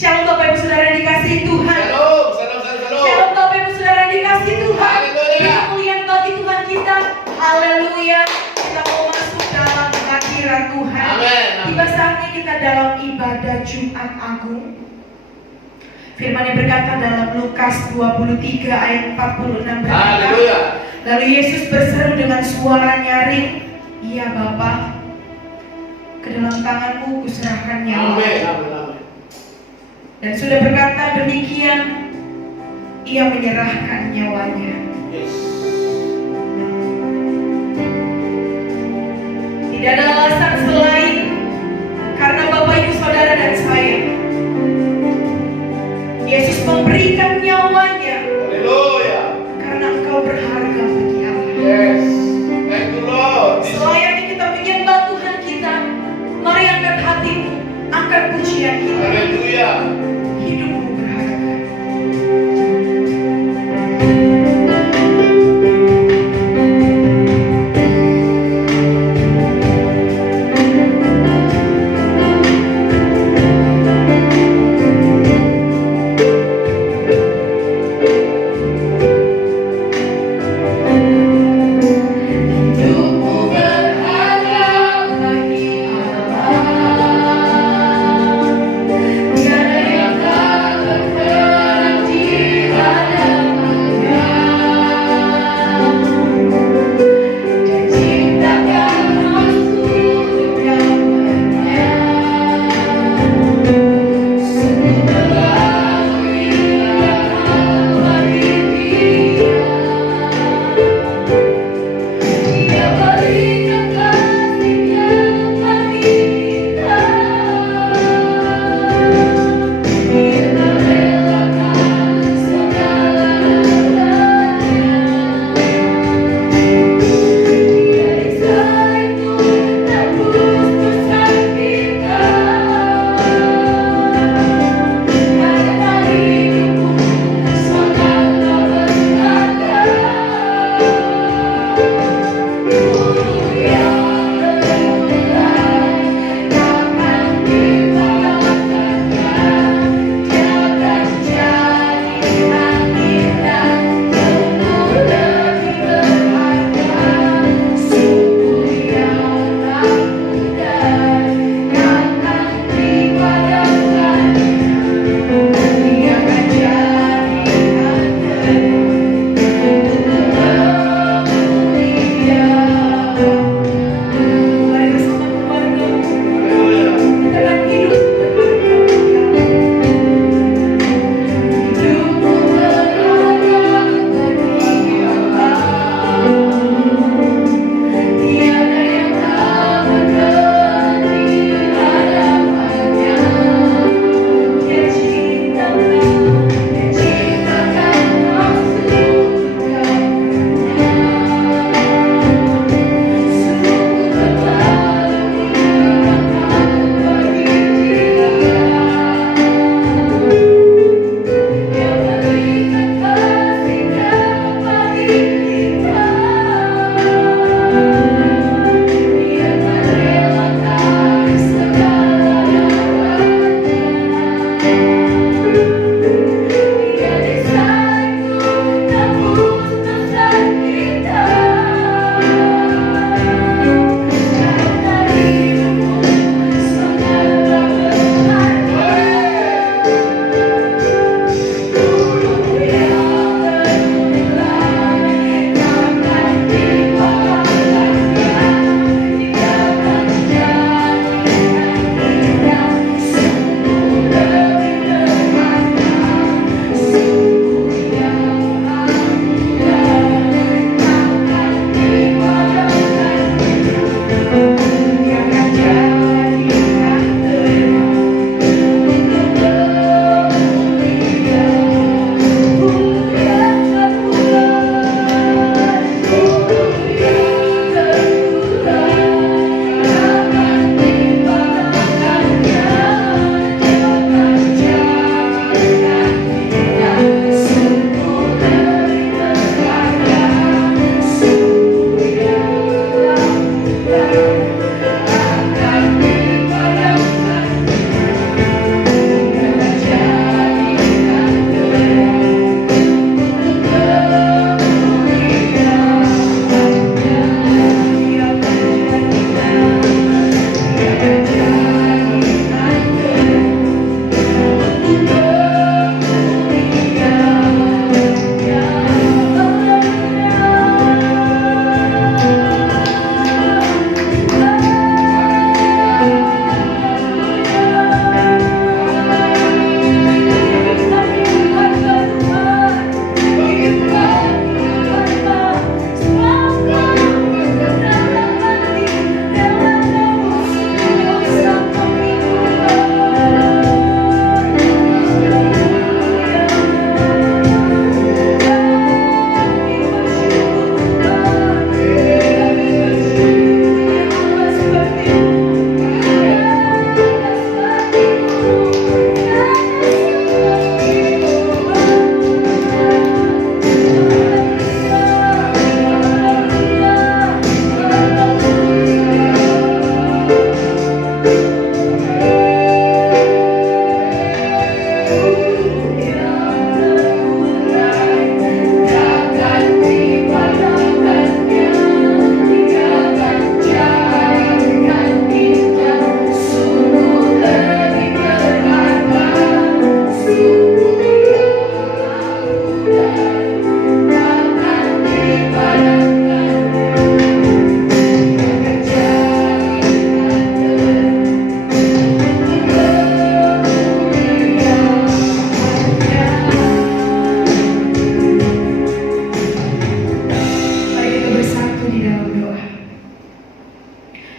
Shalom Bapak Ibu Saudara dikasihi Tuhan. Shalom Bapak Ibu Saudara dikasihi Tuhan. Kemuliaan bagi Tuhan kita. Haleluya. Kita mau masuk dalam hadirat Tuhan. Tiba saatnya kita dalam ibadah Jumat Agung. Firman yang berkata dalam Lukas 23 ayat 46 berkata, lalu Yesus berseru dengan suara nyaring, "Ya Bapa, ke dalam tanganmu kuserahkan nyawa." Dan sudah berkata demikian, ia menyerahkan nyawanya. Tidak ada alasan selain karena Bapak Ibu Saudara dan saya, Yesus memberikan nyawanya. Haleluya. Karena engkau berharga bagi Allah. Yes. Thank you Lord. Selayaknya kita menyembah Tuhan kita, mari angkat hatimu, angkat pujian kita. Haleluya. Hidupmu berharga. Tiada yang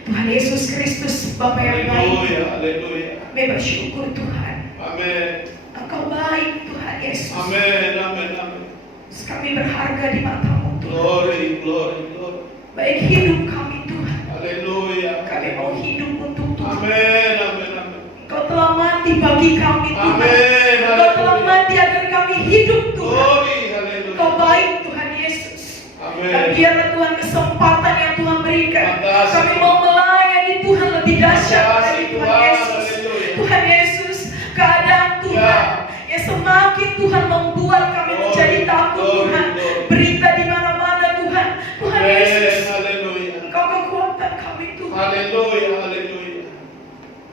Tuhan Yesus Kristus, Bapa yang baik, Haleluya, haleluya. kami bersyukur Tuhan. Amin. Engkau baik Tuhan Yesus. Amin, amin, amin. Kami berharga di mata-Mu Tuhan. Glory, glory, glory. Baik hidup kami Tuhan. Haleluya. Kami mau hidup untuk Tuhan. Amin, amin, amin. Engkau telah mati bagi kami Tuhan. Amin, Engkau telah haleluya. mati agar kami hidup Tuhan. Glory, haleluya. Engkau baik Tuhan Yesus. Amin. Dan biarlah Tuhan kesempatan yang Tuhan berikan. Makasih. Kami mau melayani Tuhan lebih dahsyat Makasih, lagi Tuhan Tuhan. Yesus. Haleluya. Tuhan Yesus, keadaan Tuhan yang semakin Tuhan membuat kami Glory, menjadi takut glory, Tuhan. glory. Berita di mana-mana Tuhan. Tuhan Yesus, Amin, haleluya. Engkau kekuatan kami Tuhan. Haleluya, haleluya.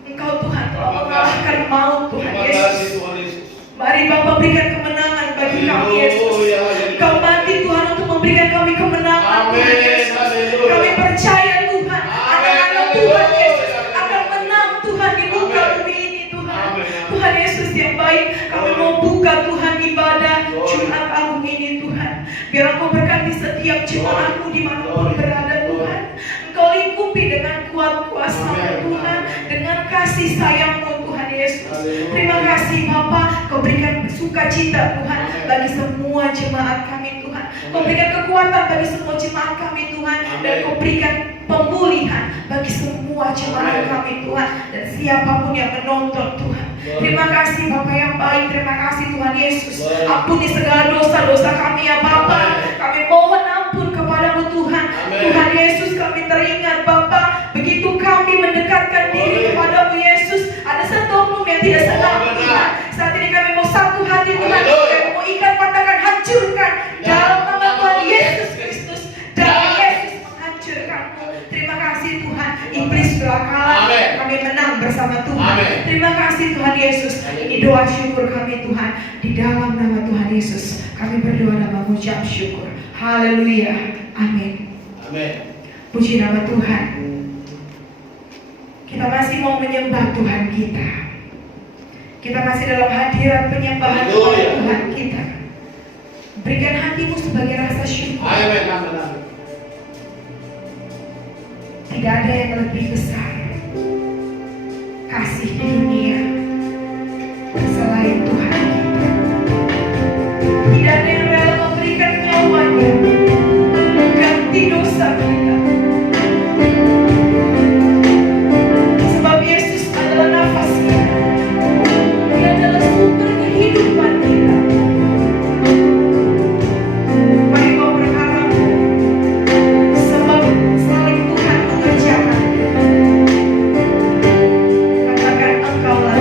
Engkau Tuhan telah mengalahkan maut Tuhan Terima Yesus. kasih Tuhan Yesus. Mari Bapa berikan kemenangan bagi kami Yesus. Haleluya, haleluya. Engkau mati Tuhan untuk memberikan kami kemenangan Tuhan Amin, Yesus. haleluya. Kami percaya Tuhan, anak-anak Tuhan Yesus akan menang Tuhan di muka Amin. bumi ini Tuhan. Amin. Tuhan Yesus yang baik, kami mau buka Tuhan ibadah Jumat Agung ini Tuhan. Biar Engkau berkati setiap jemaatmu dimanapun berada Tuhan. Engkau lingkupi dengan kuat kuasa Tuhan, dengan kasih sayang-Mu Tuhan Yesus. Terima kasih Bapa, Kau berikan sukacita Tuhan bagi semua jemaat kami Tuhan. Kau berikan kekuatan bagi semua jemaat kami Tuhan, dan Kau berikan pemulihan bagi semua jemaat kami Tuhan, dan siapapun yang menonton Tuhan. Terima kasih Bapa yang baik, terima kasih Tuhan Yesus. Ampuni segala dosa-dosa kami ya Bapa. Kami mohon ampun kepadamu Tuhan. Tuhan Yesus, kami teringat Bapa, begitu kami mendekatkan diri kepadamu Yesus, ada satu oknum yang tidak senang Tuhan. Saat ini kami mau satu hati Tuhan. Kami mau ikat, patahkan, hancurkan dalam nama Tuhan Yesus Kristus. Darah Yesus menghancurkanmu. Terima kasih Tuhan. Iblis telah kalah. Kami menang bersama Tuhan. Terima kasih Tuhan Yesus. Ini doa syukur kami Tuhan. Di dalam nama Tuhan Yesus kami berdoa dan mengucap syukur. Haleluya. Amin. Amin. Puji nama Tuhan. Kita masih mau menyembah Tuhan kita. Kita masih dalam hadirat penyembahan kepada Tuhan kita. Berikan hatimu sebagai rasa syukur. Amin, amin, amin. Tidak ada yang lebih besar kasih di dunia selain Tuhan kita. Tidak ada yang rela memberikan nyawanya ganti dosa kita. Sebab Yesus adalah nafas kita. Dia adalah sumber kehidupan kita. Mari kau berharap, sebab saling Tuhan mengerjakan. Katakan engkaulah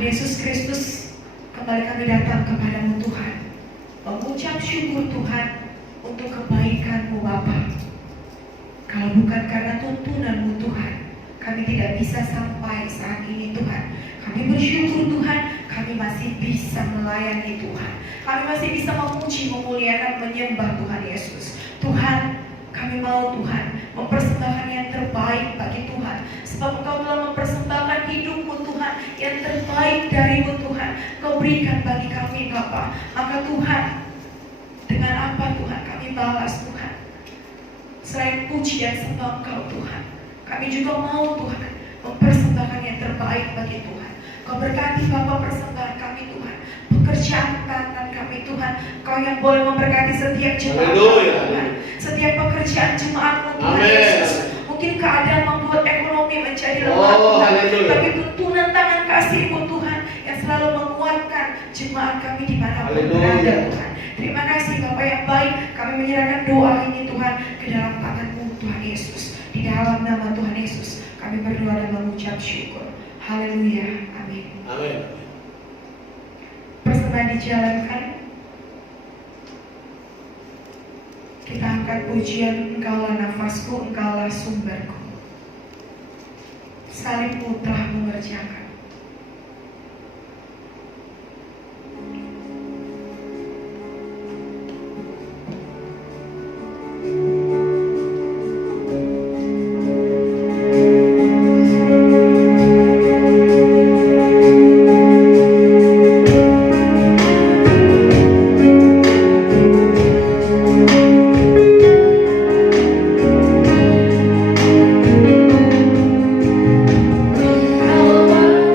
Tuhan Yesus Kristus, kembali kami datang kepadamu Tuhan, mengucap syukur Tuhan untuk kebaikan-Mu Bapa. Kalau bukan karena tuntunan-Mu Tuhan, kami tidak bisa sampai saat ini Tuhan. Kami bersyukur Tuhan, kami masih bisa melayani Tuhan. Kami masih bisa memuji, memuliakan, menyembah Tuhan Yesus. Tuhan, kami mau Tuhan mempersembahkan yang terbaik bagi Tuhan. Sebab Engkau telah mempersembahkan hidupmu Tuhan, yang terbaik darimu Tuhan. Kau berikan bagi kami Bapa. Maka Tuhan, dengan apa Tuhan kami balas Tuhan? Selain puji dan sembah Engkau Tuhan, kami juga mau Tuhan mempersembahkan yang terbaik bagi Tuhan. Kau berkati Bapa persembahan kami Tuhan, pekerjaan tangan kami Tuhan. Kau yang boleh memberkati setiap jemaat Tuhan, setiap pekerjaan jemaatmu Tuhan Yesus. Mungkin keadaan membuat ekonomi menjadi lemah Tuhan, tapi tuntunan tangan kasih-Mu Tuhan yang selalu menguatkan jemaat kami dimanapun berada Tuhan. Terima kasih Bapa yang baik, kami menyerahkan doa ini Tuhan ke dalam tangan-Mu Tuhan Yesus. Di dalam nama Tuhan Yesus kami berdoa dan mengucap syukur. Haleluya, amin. Amin. Persembahan dijalankan. Kita angkat pujian, Engkaulah nafasku, Engkaulah sumberku. Salib-Mu telah mengerjakan. Kau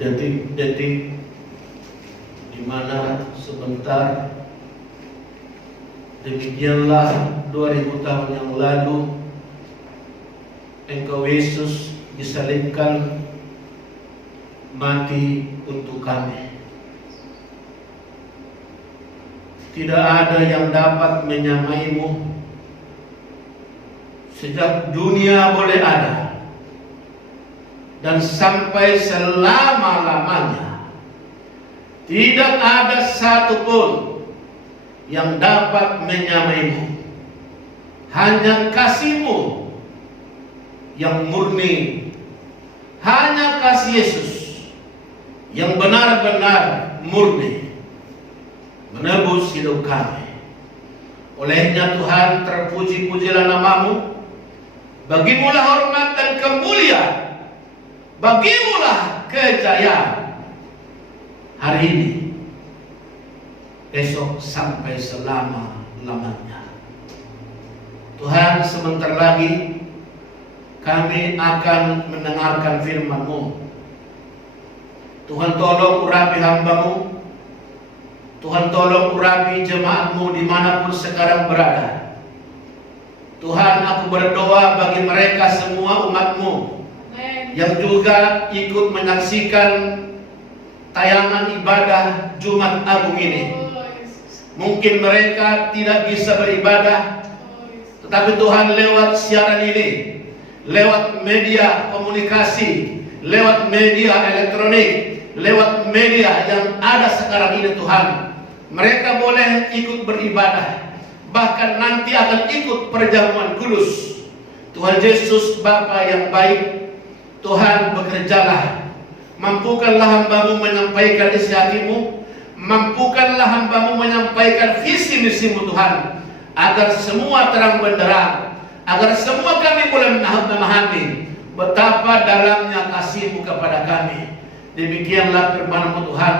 detik-detik di mana sebentar demikianlah 2000 tahun yang lalu Engkau Yesus disalibkan mati untuk kami. Tidak ada yang dapat menyamaimu sejak dunia boleh ada dan sampai selama-lamanya. Tidak ada satupun yang dapat menyamaimu. Hanya kasih-Mu yang murni, hanya kasih Yesus yang benar-benar murni menebus hidup kami. Olehnya Tuhan, terpuji-pujilah nama-Mu. Bagimulah hormat dan kemuliaan, bagimulah kejayaan hari ini, esok sampai selama-lamanya. Tuhan, sebentar lagi kami akan mendengarkan firman-Mu. Tuhan, tolong urapi hamba-Mu. Tuhan, tolong urapi jemaat-Mu dimanapun sekarang berada. Tuhan, aku berdoa bagi mereka semua umat-Mu yang juga ikut menyaksikan tayangan ibadah Jumat Agung ini. Mungkin mereka tidak bisa beribadah, tetapi Tuhan, lewat siaran ini, lewat media komunikasi, lewat media elektronik, lewat media yang ada sekarang ini, Tuhan, mereka boleh ikut beribadah, bahkan nanti akan ikut perjamuan kudus. Tuhan Yesus, Bapa yang baik, Tuhan, bekerjalah. Mampukanlah hamba-Mu menyampaikan isi hati-Mu, mampukanlah hamba-Mu menyampaikan visi misi-Mu, Tuhan, agar semua terang benderang, agar semua kami boleh memahami betapa dalamnya kasih-Mu kepada kami. Demikianlah firman-Mu, Tuhan,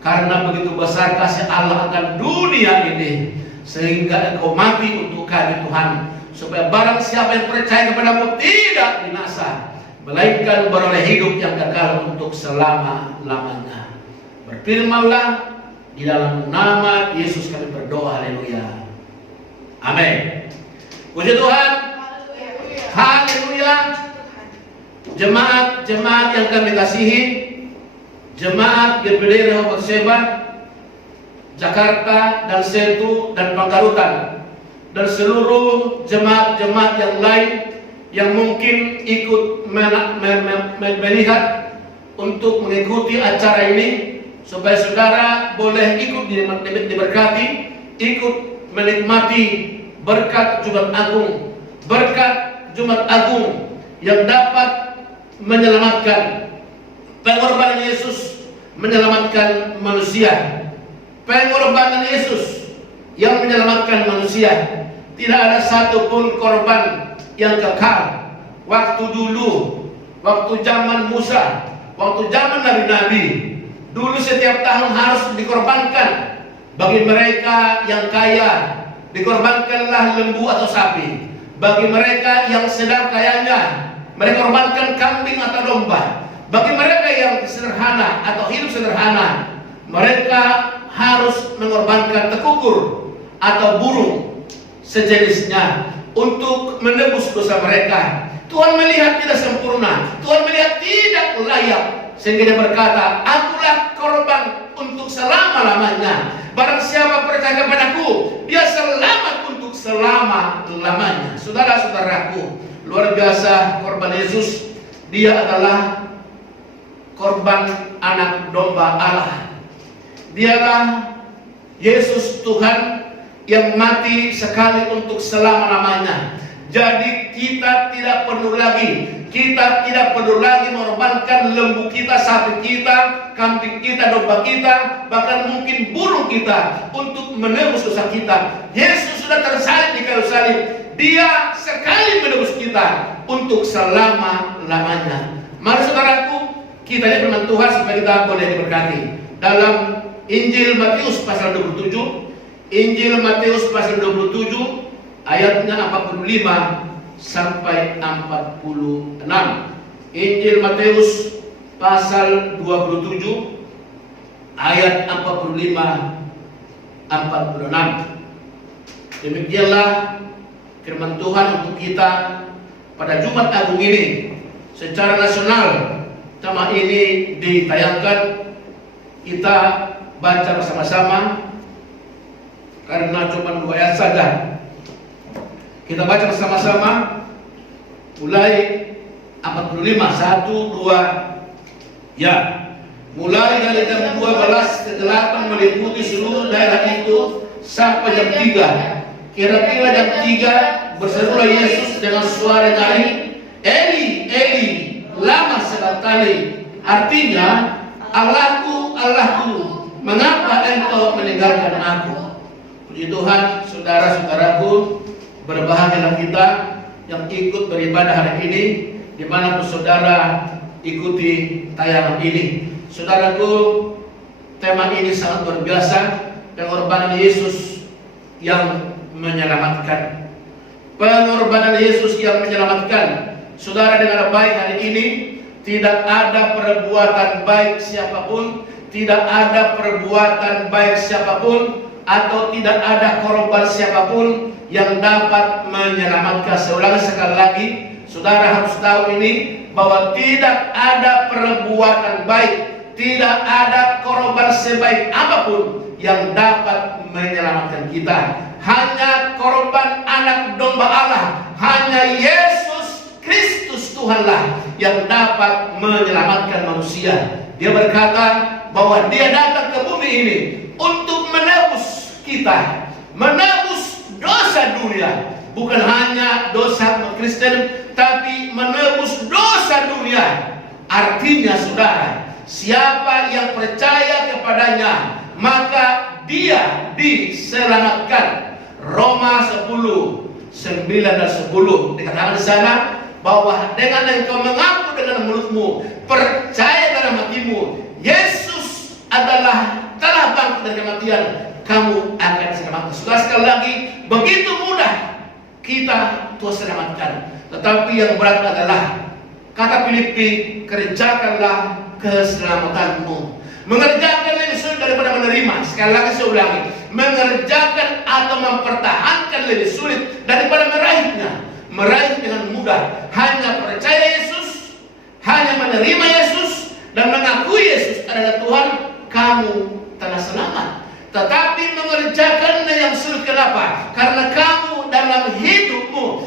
karena begitu besar kasih Allah akan dunia ini, sehingga Engkau mati untuk kami, Tuhan, supaya barang siapa yang percaya kepada-Mu tidak binasa, melainkan beroleh hidup yang kekal untuk selama-lamanya. Berfirmanlah, di dalam nama Yesus kami berdoa, haleluya, amin. Puji Tuhan, haleluya. Jemaat-jemaat yang kami kasihi, jemaat GPD Rehoboth Sheba Jakarta dan Setu dan Pangkarutan, dan seluruh jemaat-jemaat yang lain yang mungkin ikut melihat untuk mengikuti acara ini, supaya saudara boleh ikut diberkati, ikut menikmati berkat Jumat Agung, berkat Jumat Agung yang dapat menyelamatkan. Pengorbanan Yesus menyelamatkan manusia. Pengorbanan Yesus yang menyelamatkan manusia. Tidak ada satupun korban yang kekal. Waktu dulu, waktu zaman Musa, waktu zaman Nabi-Nabi, dulu setiap tahun harus dikorbankan. Bagi mereka yang kaya, dikorbankanlah lembu atau sapi. Bagi mereka yang sedang kayanya, mereka korbankan kambing atau domba. Bagi mereka yang sederhana atau hidup sederhana, mereka harus mengorbankan tekukur atau burung sejenisnya untuk menebus dosa mereka. Tuhan melihat tidak sempurna, Tuhan melihat tidak layak, sehingga Dia berkata, akulah korban untuk selama-lamanya. Barang siapa percaya kepadaku, dia selamat untuk selama-lamanya. Saudara-saudaraku, luar biasa korban Yesus. Dia adalah korban anak domba Allah. Dialah Yesus Tuhan yang mati sekali untuk selama-lamanya. Jadi kita tidak perlu lagi mengorbankan lembu kita, sapi kita, kambing kita, domba kita, bahkan mungkin burung kita untuk menebus dosa kita. Yesus sudah tersalib di kayu salib. Dia sekali menebus kita untuk selama-lamanya. Mari saudaraku, kita lihat firman Tuhan supaya kita boleh diberkati. Dalam Injil Matius pasal 27, Injil Matius pasal 27 ayatnya 45 sampai 46. Injil Matius pasal 27 ayat 45-46. Demikianlah firman Tuhan untuk kita pada Jumat Agung ini. Secara nasional tema ini ditayangkan. Kita baca bersama-sama karena cuma 2 ayat saja. Kita baca bersama-sama mulai 45, 1, 2, ya. Mulai dari jam 12 ke 8 meliputi seluruh daerah itu sampai jam 3. Kira-kira jam 3 berserulah Yesus dengan suara nyaring, Eli, Eli, lama sabachthani. Artinya, Allahku, Allahku, mengapa engkau meninggalkan aku? Puji Tuhan, saudara-saudaraku, berbahagialah kita yang ikut beribadah hari ini, dimanapun saudara ikuti tayangan ini. Saudaraku, tema ini sangat luar biasa, pengorbanan Yesus yang menyelamatkan. Pengorbanan Yesus yang menyelamatkan. Saudara dengar baik hari ini, tidak ada perbuatan baik siapapun, tidak ada perbuatan baik siapapun, atau tidak ada korban siapapun yang dapat menyelamatkan. Seulang sekali lagi, saudara harus tahu ini, bahwa tidak ada perbuatan baik, tidak ada korban sebaik apapun yang dapat menyelamatkan kita. Hanya korban anak domba Allah, hanya Yesus Kristus Tuhanlah yang dapat menyelamatkan manusia. Dia berkata bahwa dia datang ke bumi ini untuk menebus kita, menebus dosa dunia. Bukan hanya dosa umat Kristen, tapi menebus dosa dunia. Artinya saudara, siapa yang percaya kepadanya, maka dia diselamatkan. Roma 10:9 dan 10 dikatakan di sana bahwa dengan engkau mengaku dengan mulutmu, percaya dalam hatimu, Yesus telah bangkit dari kematian, kamu akan diselamatkan. Saudara, sekali lagi, begitu mudah kita Tuhan selamatkan. Tetapi yang berat adalah, kata Filipi, kerjakanlah keselamatanmu. Mengerjakan lebih sulit daripada menerima. Sekali lagi saya ulangi, mengerjakan atau mempertahankan lebih sulit daripada meraihnya. Meraih dengan mudah, hanya percaya Yesus, hanya menerima Yesus, dan mengakui Yesus adalah Tuhan, kamu telah selamat. Tetapi mengerjakannya yang sulit. Kenapa? Karena kamu dalam hidupmu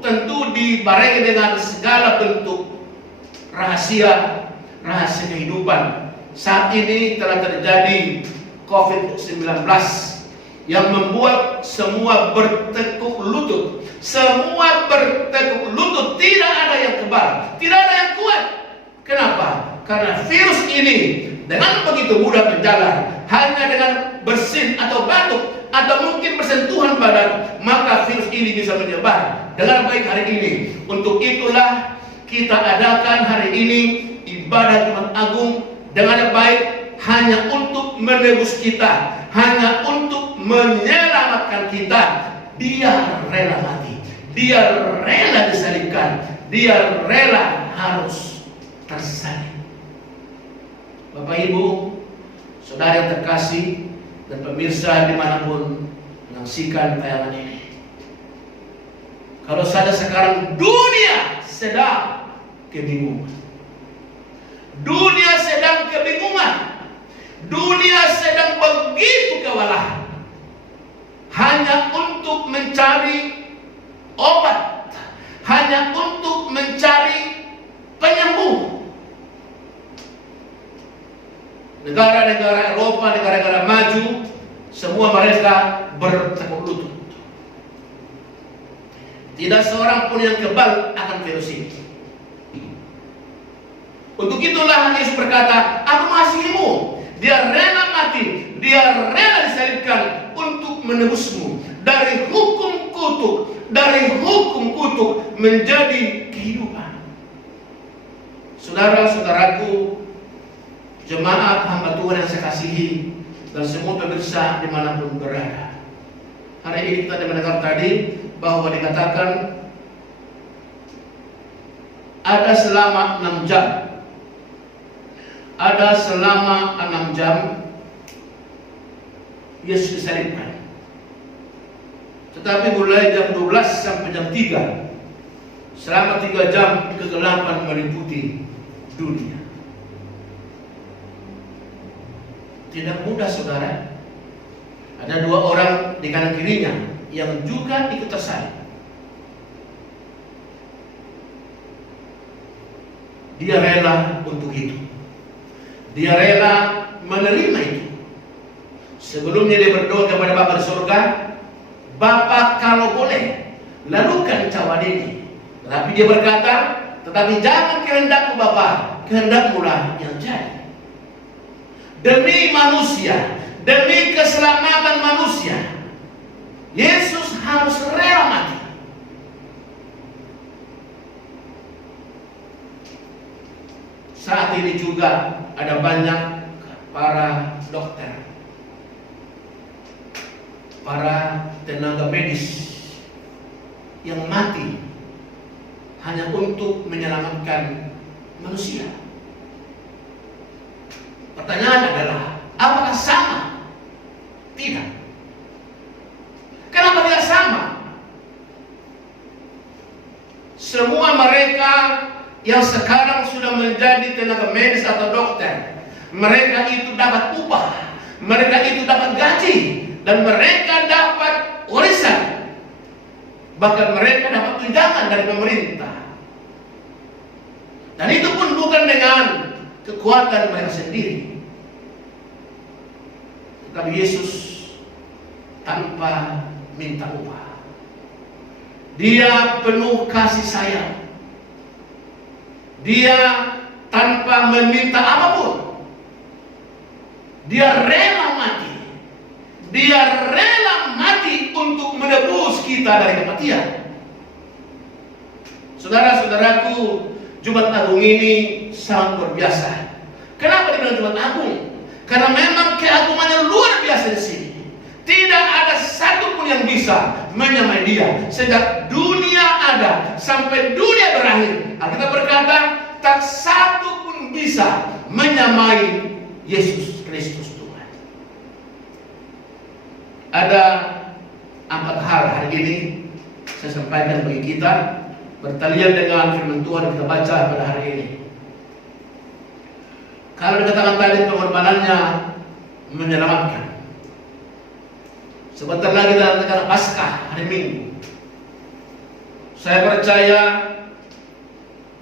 tentu dibarengi dengan segala bentuk rahasia kehidupan. Saat ini telah terjadi COVID-19 yang membuat semua bertekuk lutut. Semua bertekuk lutut, tidak ada yang kebal, tidak ada yang kuat. Kenapa? Karena virus ini dengan begitu mudah menjalar, hanya dengan bersin atau batuk atau mungkin bersentuhan badan, maka virus ini bisa menyebar. Dengar baik hari ini. Untuk itulah kita adakan hari ini ibadah Jumat Agung dengan baik, hanya untuk menebus kita, hanya untuk menyelamatkan kita. Dia rela mati, dia rela disalibkan, dia rela harus tersalib. Bapak Ibu, saudara yang terkasih, dan pemirsa dimanapun menyaksikan tayangan ini, kalau saja sekarang dunia sedang kebingungan, dunia sedang kebingungan, dunia sedang begitu kewalahan, hanya untuk mencari obat, hanya untuk mencari penyembuh. Negara-negara Eropa, negara-negara maju, semua mereka bertekuk lutut. Tidak seorang pun yang kebal akan virus ini. Untuk itulah Yesus berkata, aku mengasihimu. Dia rela mati, dia rela disalibkan untuk menebusmu dari hukum kutuk menjadi kehidupan. Saudara-saudaraku, jemaat hamba Tuhan yang saya kasihi, dan semua pemirsa dimanapun berada, hari ini kita mendengar tadi bahwa dikatakan ada selama 6 jam. Ada selama 6 jam Yesus disalibkan. Tetapi mulai jam 12 sampai jam 3, selama 3 jam kegelapan meliputi dunia. Tidak mudah, saudara. Ada 2 orang di kanan kirinya yang juga ikut tersalib. Dia rela untuk itu. Dia rela menerima itu. Sebelumnya dia berdoa kepada Bapa di surga, Bapa kalau boleh, lalukan cawan ini. Tetapi dia berkata, tetapi jangan kehendakku Bapa, kehendakmu lah yang jadi. Demi manusia, demi keselamatan manusia, Yesus harus rela mati. Saat ini juga ada banyak para dokter, para tenaga medis yang mati hanya untuk menyelamatkan manusia. Pertanyaan adalah, apakah sama? Tidak. Kenapa tidak sama? Semua mereka yang sekarang sudah menjadi tenaga medis atau dokter, mereka itu dapat upah, mereka itu dapat gaji, dan mereka dapat warisan. Bahkan mereka dapat tunjangan dari pemerintah. Dan itu pun bukan dengan kekuatan mereka sendiri. Tetapi Yesus tanpa minta upah. Dia penuh kasih sayang. Dia tanpa meminta apapun. Dia rela mati. Dia rela mati untuk menebus kita dari kematian. Saudara-saudaraku, Jumat Agung ini sangat luar biasa. Kenapa dibilang Jumat Agung? Karena memang keagungannya luar biasa di sini. Tidak ada satupun yang bisa menyamai Dia. Sejak dunia ada sampai dunia berakhir, Alkitab berkata, tak satu pun bisa menyamai Yesus Kristus Tuhan. Ada 4 hal hari ini saya sampaikan bagi kita, bertalian dengan firman Tuhan yang kita baca pada hari ini. Kalau dikatakan tadi pengorbanannya menyelamatkan, sebentar lagi kita akan Paskah hari Minggu. Saya percaya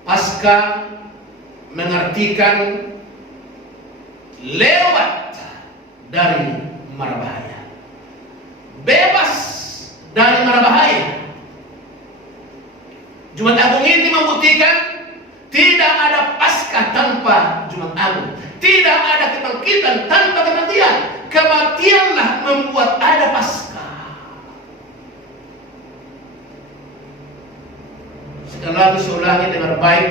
Paskah mengartikan lewat dari mara bahaya, bebas dari mara bahaya. Jumat Agung ini membuktikan tidak ada Paskah tanpa Jumat Agung. Tidak ada kebangkitan tanpa kematian. Kematianlah membuat ada Paskah. Sekali lagi saya ulangi dengan baik.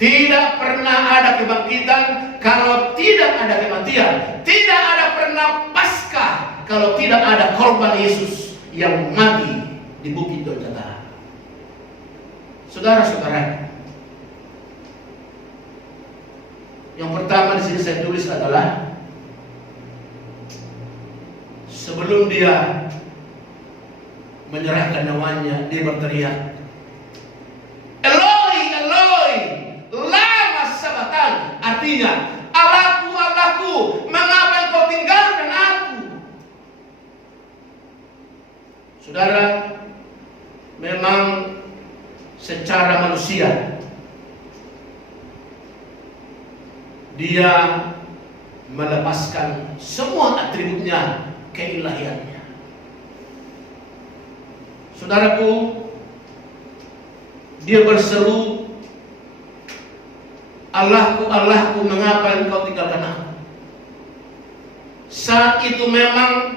Tidak pernah ada kebangkitan kalau tidak ada kematian. Tidak ada pernah Paskah kalau tidak ada korban Yesus yang mati di bukit Golgota. Saudara-saudara, yang pertama di sini saya tulis adalah sebelum Dia menyerahkan nyawanya, Dia berteriak, Eloi, Eloi, lama sabachthani. Artinya, Allahku, Allahku, mengapa Engkau tinggalkan aku? Saudara, memang secara manusia Dia melepaskan semua atributnya, keilahiannya. Saudaraku, Dia berseru, Allahku, Allahku, mengapa Engkau tinggalkan aku? Saat itu memang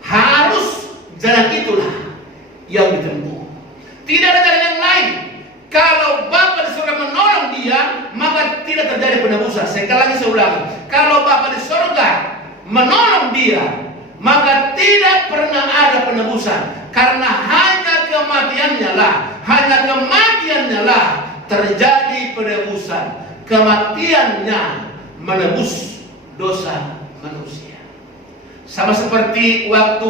harus jalan itulah yang ditempuh. Tidak ada jalan yang lain. Kalau Bapa di surga menolong Dia, maka tidak terjadi penebusan. Sekali lagi saya ulangi, kalau Bapa di surga menolong Dia, maka tidak pernah ada penebusan. Karena hanya kematiannya lah terjadi penebusan. Kematiannya menebus dosa manusia. Sama seperti waktu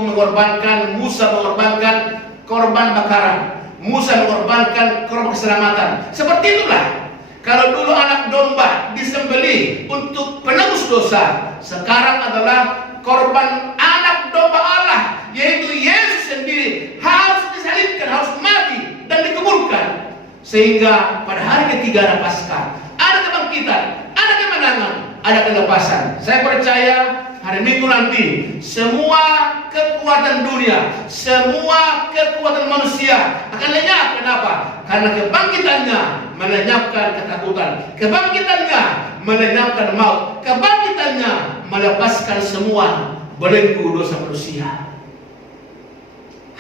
Musa mengorbankan korban bakaran, Musa mengorbankan korban keselamatan. Seperti itulah, kalau dulu anak domba disembelih untuk penebus dosa, sekarang adalah korban anak domba Allah, yaitu Yesus sendiri harus disalibkan, harus mati dan dikuburkan, sehingga pada hari ketiga ada Paskah, ada kebangkitan, ada kemenangan, ada kelepasan. Saya percaya hari Minggu nanti semua kekuatan dunia, semua kekuatan manusia akan lenyap. Kenapa? Karena kebangkitannya melenyapkan ketakutan, kebangkitannya melenyapkan maut, kebangkitannya melepaskan semua belenggu dosa manusia.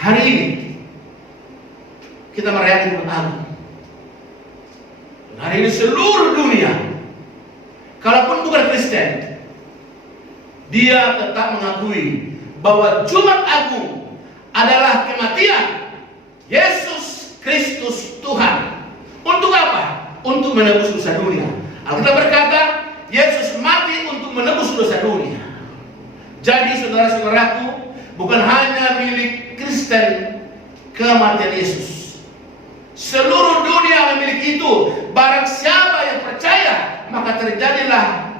Hari ini kita merayakan Jumat Agung. Hari ini seluruh dunia, kalaupun bukan Kristen, dia tetap mengakui bahwa Jumat Agung adalah kematian Yesus Kristus Tuhan. Untuk apa? Untuk menebus dosa dunia. Alkitab berkata, Yesus mati untuk menebus dosa dunia. Jadi saudara-saudaraku, bukan hanya milik Kristen kematian Yesus. Seluruh dunia memiliki itu. Barang siapa yang percaya, maka terjadilah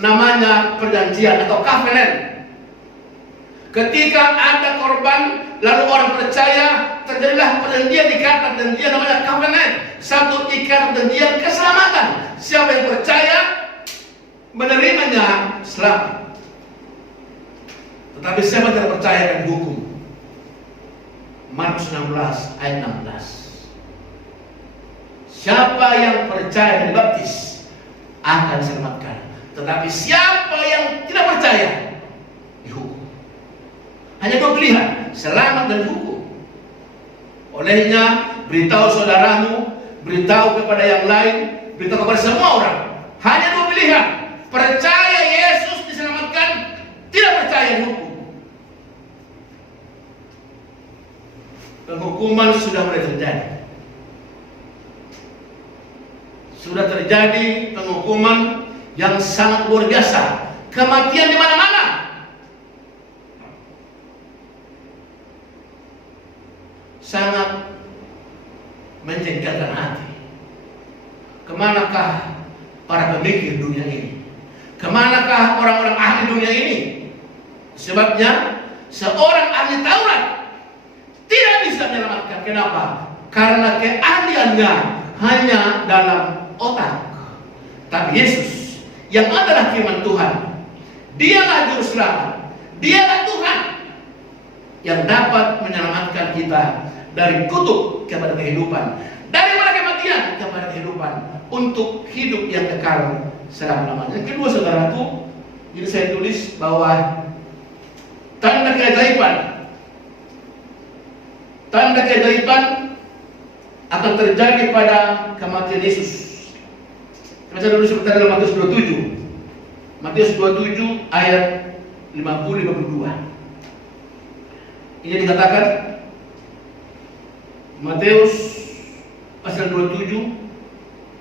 namanya perjanjian atau covenant. Ketika ada korban, lalu orang percaya, terjadilah perjanjian, ikatan perjanjian namanya covenant. Satu ikatan perjanjian keselamatan. Siapa yang percaya, menerimanya selamat. Tetapi siapa yang tidak percaya akan dihukum. Markus 16 ayat 16. Siapa yang percaya dan dibaptis akan diselamatkan. Tetapi siapa yang tidak percaya dihukum. Hanya dua pilihan, selamat dan dihukum. Olehnya beritahu saudaramu, beritahu kepada yang lain, beritahu kepada semua orang. Hanya dua pilihan, percaya Yesus diselamatkan, tidak percaya dihukum. Penghukuman sudah mulai terjadi. Sudah terjadi penghukuman yang sangat luar biasa. Kematian di mana-mana. Sangat menjengkelkan hati. Kemanakah para pemikir dunia ini? Kemanakah orang-orang ahli dunia ini? Sebabnya seorang ahli Taurat tidak bisa menyelamatkan. Kenapa? Karena keahliannya hanya dalam otak. Tapi Yesus yang adalah firman Tuhan, dialah juru selamat, dialah Tuhan yang dapat menyelamatkan kita dari kutuk kepada kehidupan, dari kematian kepada kehidupan, untuk hidup yang kekal selama-lamanya. Yang kedua, saudaraku, ini saya tulis bahwa tanda keajaiban akan terjadi pada kematian Yesus. Baca dulu sebentar dalam Matius 27. Matius 27 ayat 50-52. Ini dikatakan Matius pasal 27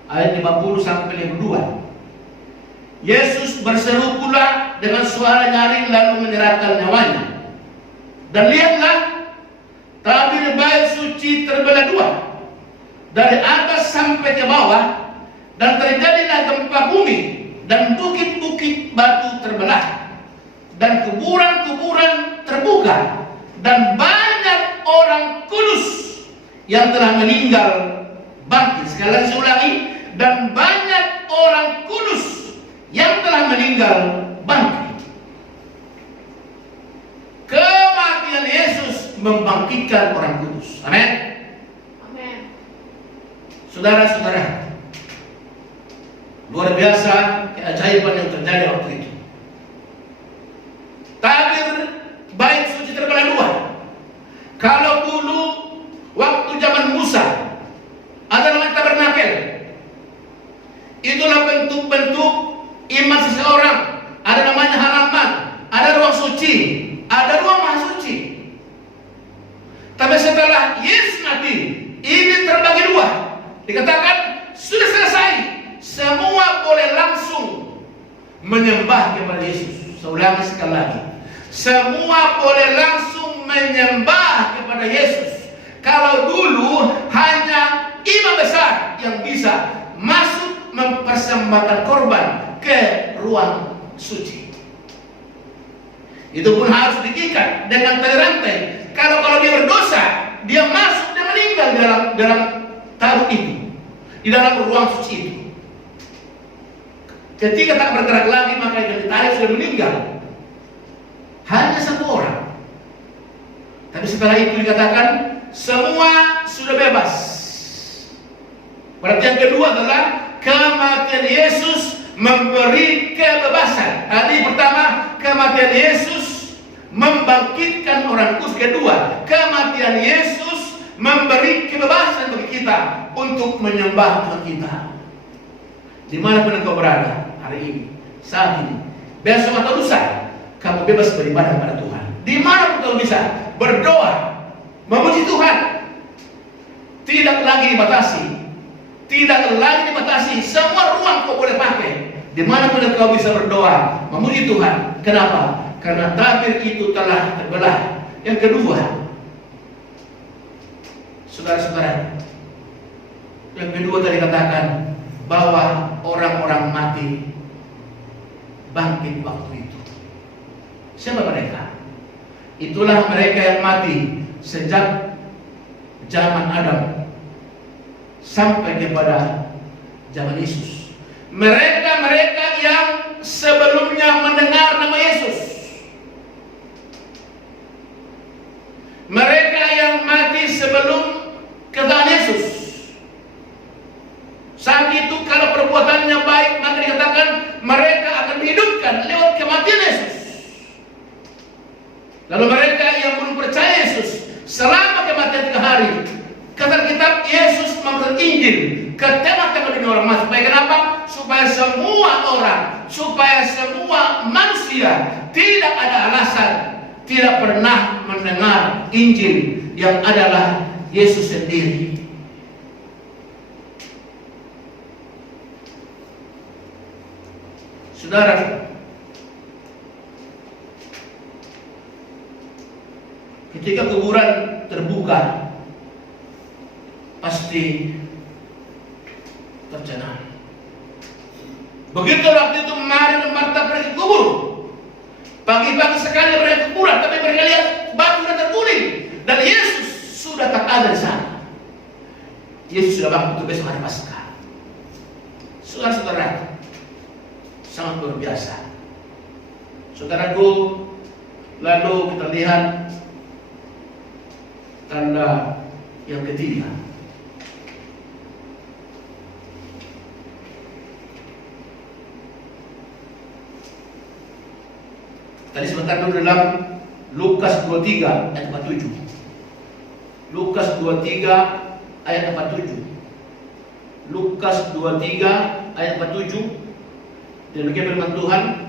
ayat 50 sampai 52. Yesus berseru pula dengan suara nyaring lalu menyerahkan nyawanya. Dan lihatlah, tabir bait suci terbelah dua, dari atas sampai ke bawah, dan terjadilah gempa bumi, dan bukit-bukit batu terbelah, dan kuburan-kuburan terbuka, dan banyak orang kudus yang telah meninggal bangkit. Sekali lagi saya ulangi, dan banyak orang kudus yang telah meninggal bangkit. Kematian Yesus membangkitkan orang kudus. Amin. Amin. Saudara-saudara, luar biasa keajaiban yang terjadi waktu itu. Tabir bait suci terbelah dua. Kalau dulu waktu zaman Musa ada namanya tabernakel, itulah bentuk-bentuk iman seseorang. Ada namanya halaman, ada ruang suci, ada ruang maha suci. Tapi setelah Yesus mati, ini terbagi dua. Dikatakan menyembah kepada Yesus. Saya ulangi sekali lagi. Semua boleh langsung menyembah kepada Yesus. Kalau dulu hanya imam besar yang bisa masuk mempersembahkan korban ke ruang suci. Itu pun harus diikat dengan tali rantai. Kalau dia berdosa, dia masuk dan meninggal dalam tabut itu, di dalam ruang suci itu. Ketika tak bergerak lagi, maka yang ditarik sudah meninggal. Hanya satu orang. Tapi setelah itu dikatakan semua sudah bebas. Berarti yang kedua adalah kematian Yesus memberi kebebasan. Tadi pertama, kematian Yesus membangkitkan orang kudus. Kedua, kematian Yesus memberi kebebasan bagi kita untuk menyembah Tuhan kita. Dimanapun engkau berada hari ini, saat ini, besok atau lusa, kamu bebas beribadah kepada Tuhan. Dimanapun kamu bisa berdoa, memuji Tuhan. Tidak lagi dibatasi. Tidak lagi dibatasi. Semua ruang kau boleh pakai. Dimanapun engkau bisa berdoa, memuji Tuhan. Kenapa? Karena tabir itu telah terbelah. Yang kedua, saudara-saudara, yang kedua tadi katakan bahwa orang-orang mati bangkit waktu itu. Siapa mereka? Itulah mereka yang mati sejak zaman Adam sampai kepada zaman Yesus. Mereka yang sebelumnya mendengar nama Yesus. Mereka yang mati sebelum kedatangan Yesus. Saat itu kalau perbuatannya baik, maka dikatakan mereka akan dihidupkan lewat kematian Yesus. Lalu mereka yang belum percaya Yesus selama kematian 3 hari, kata kitab Yesus memberikan Injil ke tengah-tengah dunia orang mati. Supaya kenapa? Supaya semua orang, supaya semua manusia tidak ada alasan tidak pernah mendengar Injil yang adalah Yesus sendiri. Saudara, ketika kuburan terbuka, pasti tercengang. Begitu waktu itu Maria dan Marta pergi kubur. Pagi-pagi sekali mereka kuburan, tapi mereka lihat batu sudah terguling dan Yesus sudah tak ada di sana. Yesus sudah bangkit besok hari Paskah. Saudara-saudara, sangat luar biasa. Saudaraku, lalu kita lihat tanda yang ketiga. Tadi sebentar dulu dalam Lukas 23 ayat 47. Lukas 23 ayat 47. Lukas 23 ayat 47. Demikian firman Tuhan.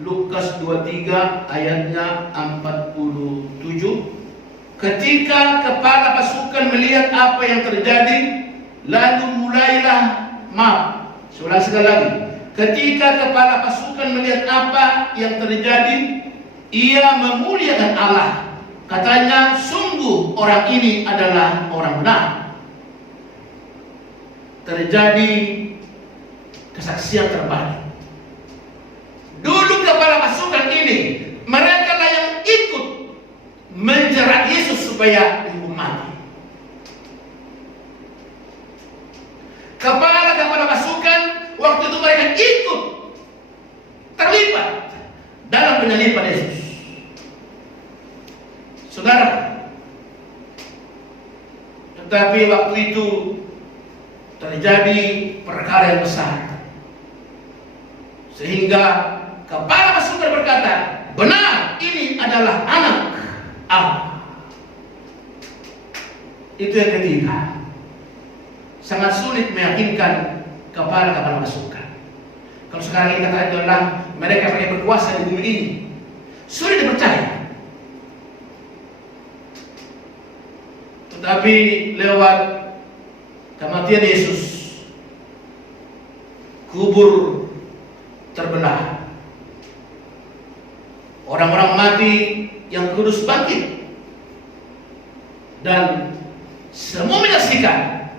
Lukas 23 ayatnya 47. Ketika kepala pasukan melihat apa yang terjadi, lalu mulailah, ulang sekali lagi. Ketika kepala pasukan melihat apa yang terjadi, ia memuliakan Allah. Katanya, sungguh orang ini adalah orang benar. Terjadi kesaksian terbalik. Dulu kepala pasukan ini, mereka lah yang ikut menjerat Yesus supaya dihukum mati. Kepala pasukan waktu itu mereka ikut terlibat dalam penyaliban Yesus. Saudara, tetapi waktu itu terjadi perkara yang besar, sehingga kepala pasukan berkata, benar, ini adalah anak Allah. Itu yang ketiga. Sangat sulit meyakinkan kepala pasukan. Kalau sekarang ini kata itu adalah mereka pakai berkuasa di bumi ini, sulit dipercaya. Tetapi lewat kematian Yesus, kubur terbelah. Orang-orang mati yang kudus bangkit. Dan semua menyaksikan,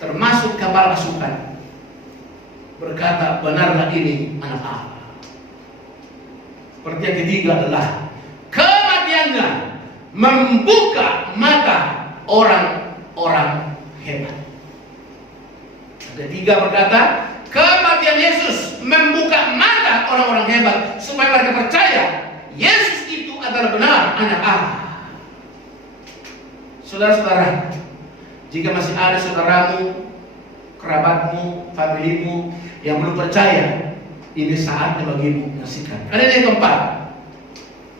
termasuk kepala pasukan, berkata, benarlah ini anak Allah. Seperti yang ketiga adalah kematiannya membuka mata orang-orang hebat. Ada tiga berkata, kematian Yesus membuka mata orang-orang hebat supaya mereka percaya Yesus itu adalah benar anak Allah. Saudara-saudara, jika masih ada saudaramu, kerabatmu, familimu yang belum percaya, ini saatnya bagimu menyaksikan. Ada yang keempat.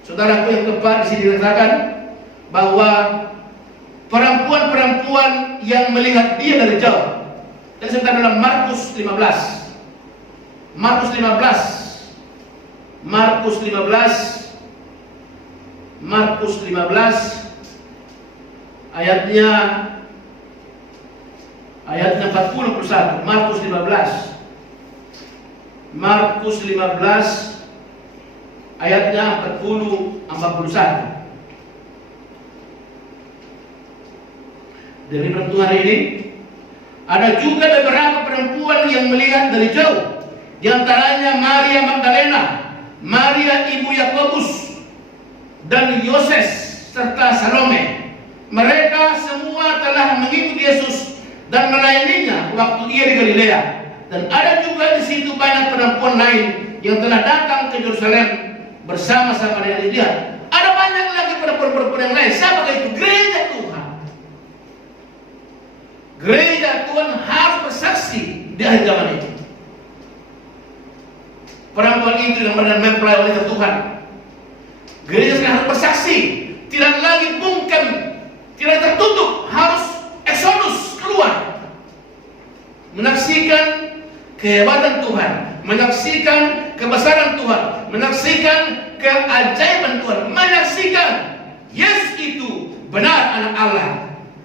Saudaraku yang keempat di sini dikatakan bahwa perempuan-perempuan yang melihat dia dari jauh. Dan sebentar dalam Markus 15. Markus 15. Markus 15. Markus 15 ayatnya 41. Markus 15. Markus 15 ayatnya 40-41. Dari perempuan hari ini ada juga beberapa perempuan yang melihat dari jauh, di antaranya Maria Magdalena, Maria ibu Yakobus, dan Yoses serta Salome. Mereka semua telah mengikuti Yesus dan melayaninya waktu ia di Galilea. Dan ada juga di situ banyak perempuan lain yang telah datang ke Yerusalem bersama-sama dengan dia. Ada banyak lagi perempuan-perempuan yang lain. Siapa itu? Gereja Tuhan. Gereja Tuhan harus bersaksi di akhir zaman ini. Perempuan itu yang benar mempelai oleh Tuhan. Gereja sekarang harus bersaksi, tidak lagi bungkam, tidak tertutup, harus eksodus keluar, menyaksikan kehebatan Tuhan, menyaksikan kebesaran Tuhan, menyaksikan keajaiban Tuhan, menyaksikan Yesus itu benar anak Allah,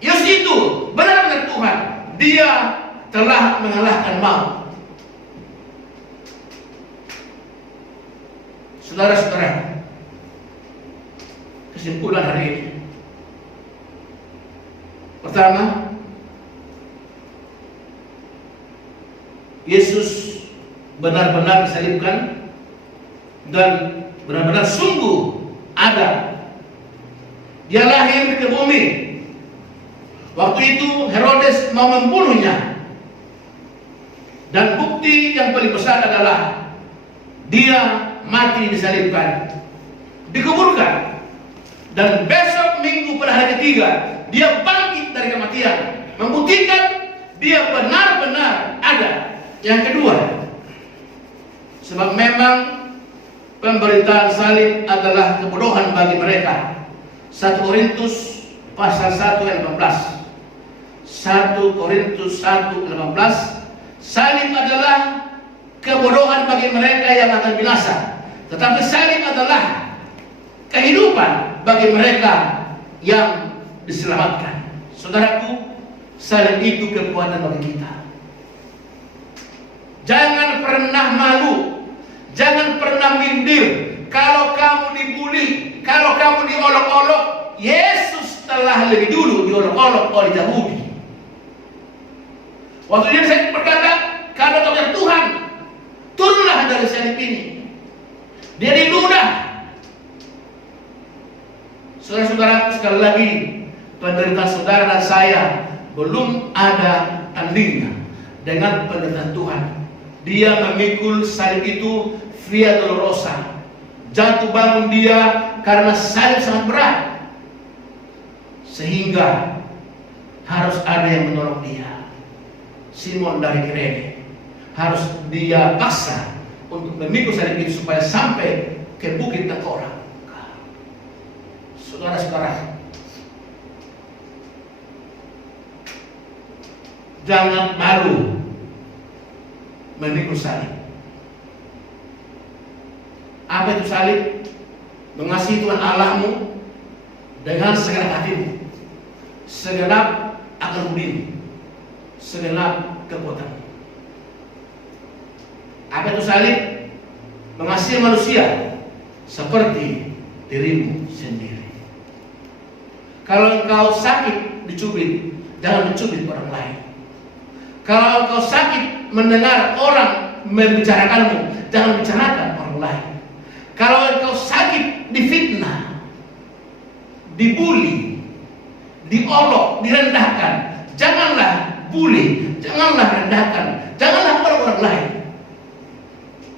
Yesus itu benar-benar Tuhan. Dia telah mengalahkan maut. Saudara-saudara, kesimpulan hari ini. Pertama, Yesus benar-benar disalibkan dan benar-benar sungguh ada. Dia lahir ke bumi. Waktu itu Herodes mau membunuhnya. Dan bukti yang paling besar adalah dia mati disalibkan, dikuburkan, dan besok minggu pada hari ketiga dia bangkit dari kematian, membuktikan dia benar-benar ada. Yang kedua, sebab memang pemberitaan salib adalah kebodohan bagi mereka. 1 Korintus pasal 1 ayat 18. 1 Korintus 1:18, salib adalah kebodohan bagi mereka yang akan binasa, tetapi salib adalah kehidupan bagi mereka yang diselamatkan. Saudaraku, salib itu kekuatan bagi kita. Jangan pernah malu, jangan pernah minder. Kalau kamu dibuli, kalau kamu diolok-olok, Yesus telah lebih dulu diolok-olok oleh Yahudi. Waktu dia saya berkata, kalau kau Tuhan, turunlah dari salib ini. Dia diludah. Saudara-saudaraku, sekali lagi, penderitaan saudara dan saya belum ada tandingnya dengan penderitaan Tuhan. Dia memikul salib itu via dolorosa. Jatuh bangun dia karena salib sangat berat, sehingga harus ada yang menolong dia. Simon dari Kirene harus dia paksa untuk memikul salib itu supaya sampai ke bukit Tengkorak. Saudara-saudara, jangan malu memikul salib. Apa itu salib? Mengasihi Tuhan Allahmu dengan segenap hatimu, segenap akal budimu, segenap kekuatanmu. Apa itu salib? mengasihi manusia seperti dirimu sendiri. Kalau engkau sakit dicubit, jangan mencubit orang lain. Kalau engkau sakit mendengar orang membicarakanmu, jangan bicarakan orang lain. Kalau engkau sakit difitnah, dibully, diolok, direndahkan, janganlah bully, janganlah rendahkan, janganlah orang lain.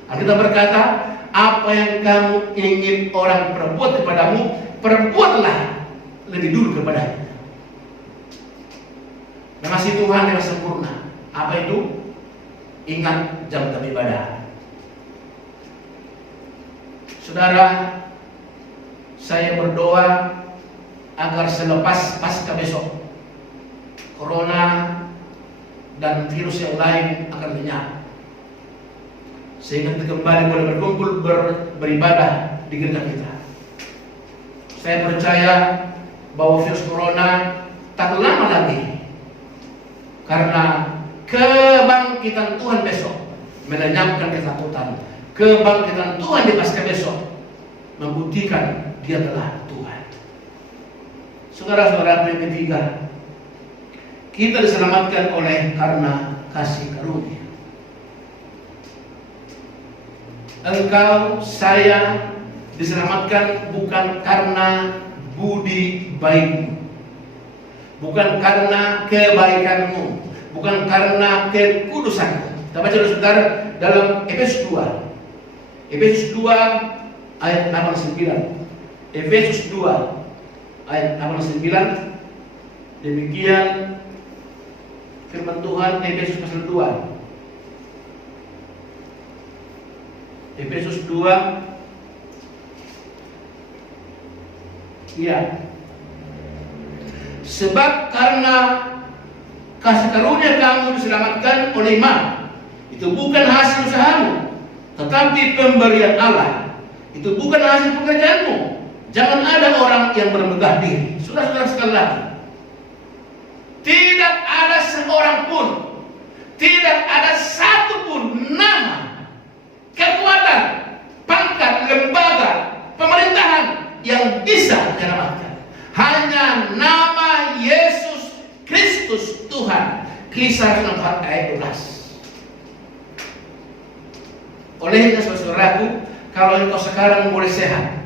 Alkitab berkata, apa yang kamu ingin orang perbuat kepadamu, perbuatlah lebih dulu kepadanya. Mengasihi Tuhan yang sempurna. Apa itu? Ingat jam ibadah. Saudara, saya berdoa agar selepas pasca besok corona dan virus yang lain akan lenyap, sehingga kita kembali boleh berkumpul beribadah di gereja kita. Saya percaya bahwa virus corona tak lama lagi, karena kebangkitan Tuhan besok melenyapkan ketakutan. Kebangkitan Tuhan di pasca besok membuktikan Dia telah Tuhan. Saudara-saudara yang ketiga, kita diselamatkan oleh karena kasih karunia. Engkau, saya diselamatkan bukan karena budi baikmu, bukan karena kebaikanmu, bukan karena kekudusanmu. Kita baca dulu saudara dalam Efesus 2. Efesus 2 ayat 8-9. Efesus 2 ayat 8-9. Demikian firman Tuhan Efesus pasal 2. Efesus 2. Ya. Sebab karena kasih karunia kamu diselamatkan oleh iman. Itu bukan hasil usahamu, tetapi pemberian Allah. Itu bukan hasil pekerjaanmu. Jangan ada orang yang bermegah diri. Saudara-saudara sekali lagi, tidak ada seorang pun, tidak ada satu pun nama, kekuatan, pangkat, lembaga, pemerintahan yang bisa menyelamatkan. Hanya nama Yesus Kristus Tuhan. Kisah 4 ayat 12. Olehnya saudaraku, kalau engkau sekarang boleh sehat,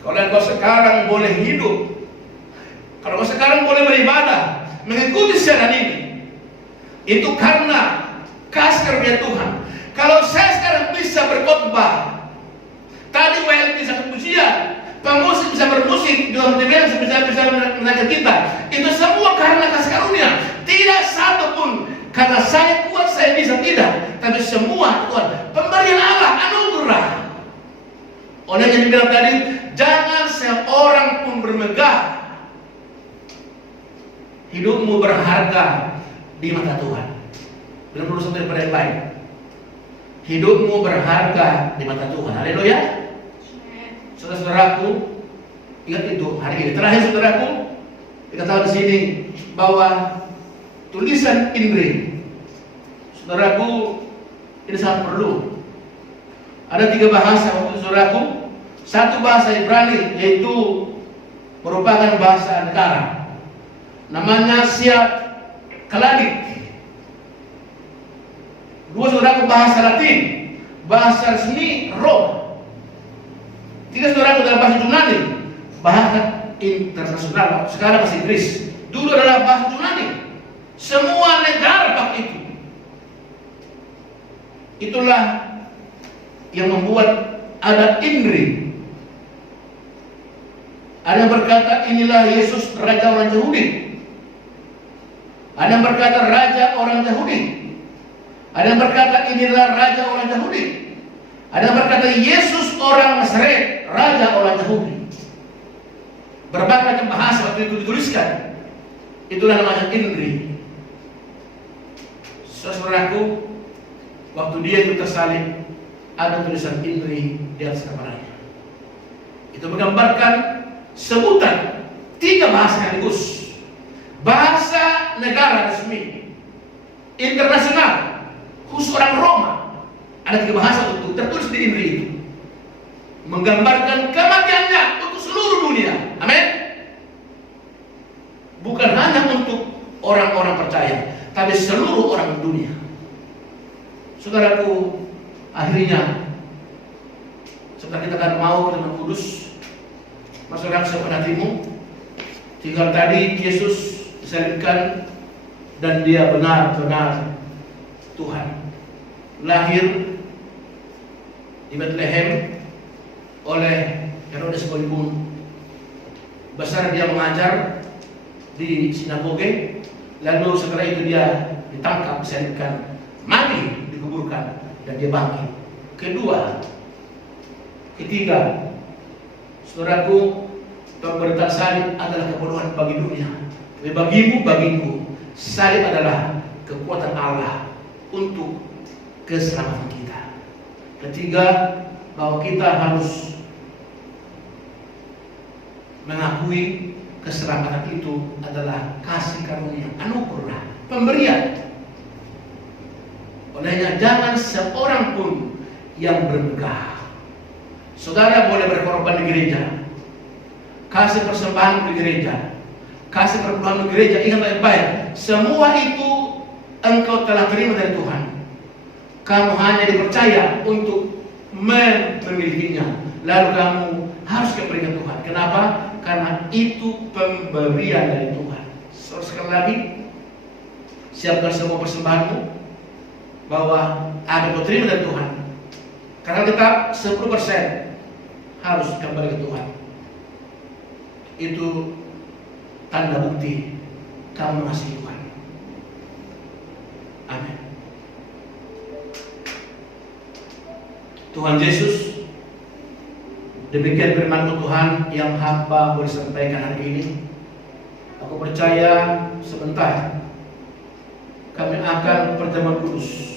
kalau engkau sekarang boleh hidup, kalau engkau sekarang boleh beribadah, mengikuti siaran ini, itu karena kasih karunia Tuhan. Kalau saya sekarang bisa berkhotbah, tadi WL bisa kepujian, pemusik bisa bermusik, John TBM bisa mengajar kita, itu semua karena kasih karunia. Tidak satu pun karena saya kuat, saya bisa, tidak, tapi semua Tuhan pemberian Allah, anugerah. Oleh yang dibilang tadi, jangan seorang pun bermegah. Hidupmu berharga di mata Tuhan. Belum perlu satu daripada yang lain. Hidupmu berharga di mata Tuhan. Haleluya. Saudara-saudaraku, ingat itu hari ini. Terakhir saudaraku, kita tahu di sini bahwa tulisan Injil, saudaraku, ini sangat perlu. Ada 3 bahasa untuk saudaraku. Satu bahasa Ibrani, yaitu merupakan bahasa negara, namanya Siat Kaladik. 2 saudaraku bahasa Latin, bahasa resmi Roma. 3 saudaraku dalam bahasa Yunani, bahasa internasional, sekarang bahasa Inggris. Dulu adalah bahasa Yunani. Semua negara pakai itu. Itulah yang membuat ada Injil. Ada yang berkata inilah Yesus Raja orang Yahudi. Ada yang berkata Raja orang Yahudi. Ada yang berkata inilah Raja orang Yahudi. Ada yang berkata Yesus orang Nazaret, Raja orang Yahudi. Berbagai macam bahasa waktu itu dituliskan. Itulah namanya Injil. Saudaraku, waktu dia itu tersalib, ada tulisan Injil di atas kepalanya. Itu menggambarkan sebutan 3 bahasa sekaligus. Bahasa negara resmi, internasional, khusus orang Roma, Ada 3 bahasa untuk tertulis di Injil itu. Menggambarkan kematiannya untuk seluruh dunia. Amin. Bukan hanya untuk orang-orang percaya, tapi seluruh orang dunia. Saudaraku, akhirnya setelah kita akan mau dengan kudus, masukkan sepenuh hatimu. Tinggal tadi Yesus disalibkan dan dia benar-benar Tuhan. Lahir di Bethlehem oleh Herodes Polybus. Besar dia mengajar di sinagoge, lalu setelah itu dia ditangkap, disalibkan, mati, dikuburkan, dan dia bangkit. Ketiga, saudaraku, pemberitaan salib adalah keperluan bagi dunia. Tapi bagimu, bagiku, salib adalah kekuatan Allah untuk keselamatan kita. Ketiga, bahwa kita harus mengakui keselamatan itu adalah kasih karunia, anugerah, pemberian. Olehnya jangan seorang pun yang bermegah. Saudara boleh berkorban di gereja, kasih persembahan di gereja, kasih persembahan di gereja. Ingat baik-baik, semua itu engkau telah terima dari Tuhan. Kamu hanya dipercaya untuk memilikinya. Lalu kamu harus kembali ke Tuhan. Kenapa? Karena itu pemberian dari Tuhan. Sekali lagi, siapkan semua persembahanmu bahwa ada kau terima dari Tuhan. Karena tetap 10% harus kembali ke Tuhan. Itu tanda bukti kamu mengasihi Tuhan. Amin. Tuhan Yesus, demikian firman Tuhan yang hamba boleh sampaikan hari ini. Aku percaya sebentar kami akan perjamuan kudus.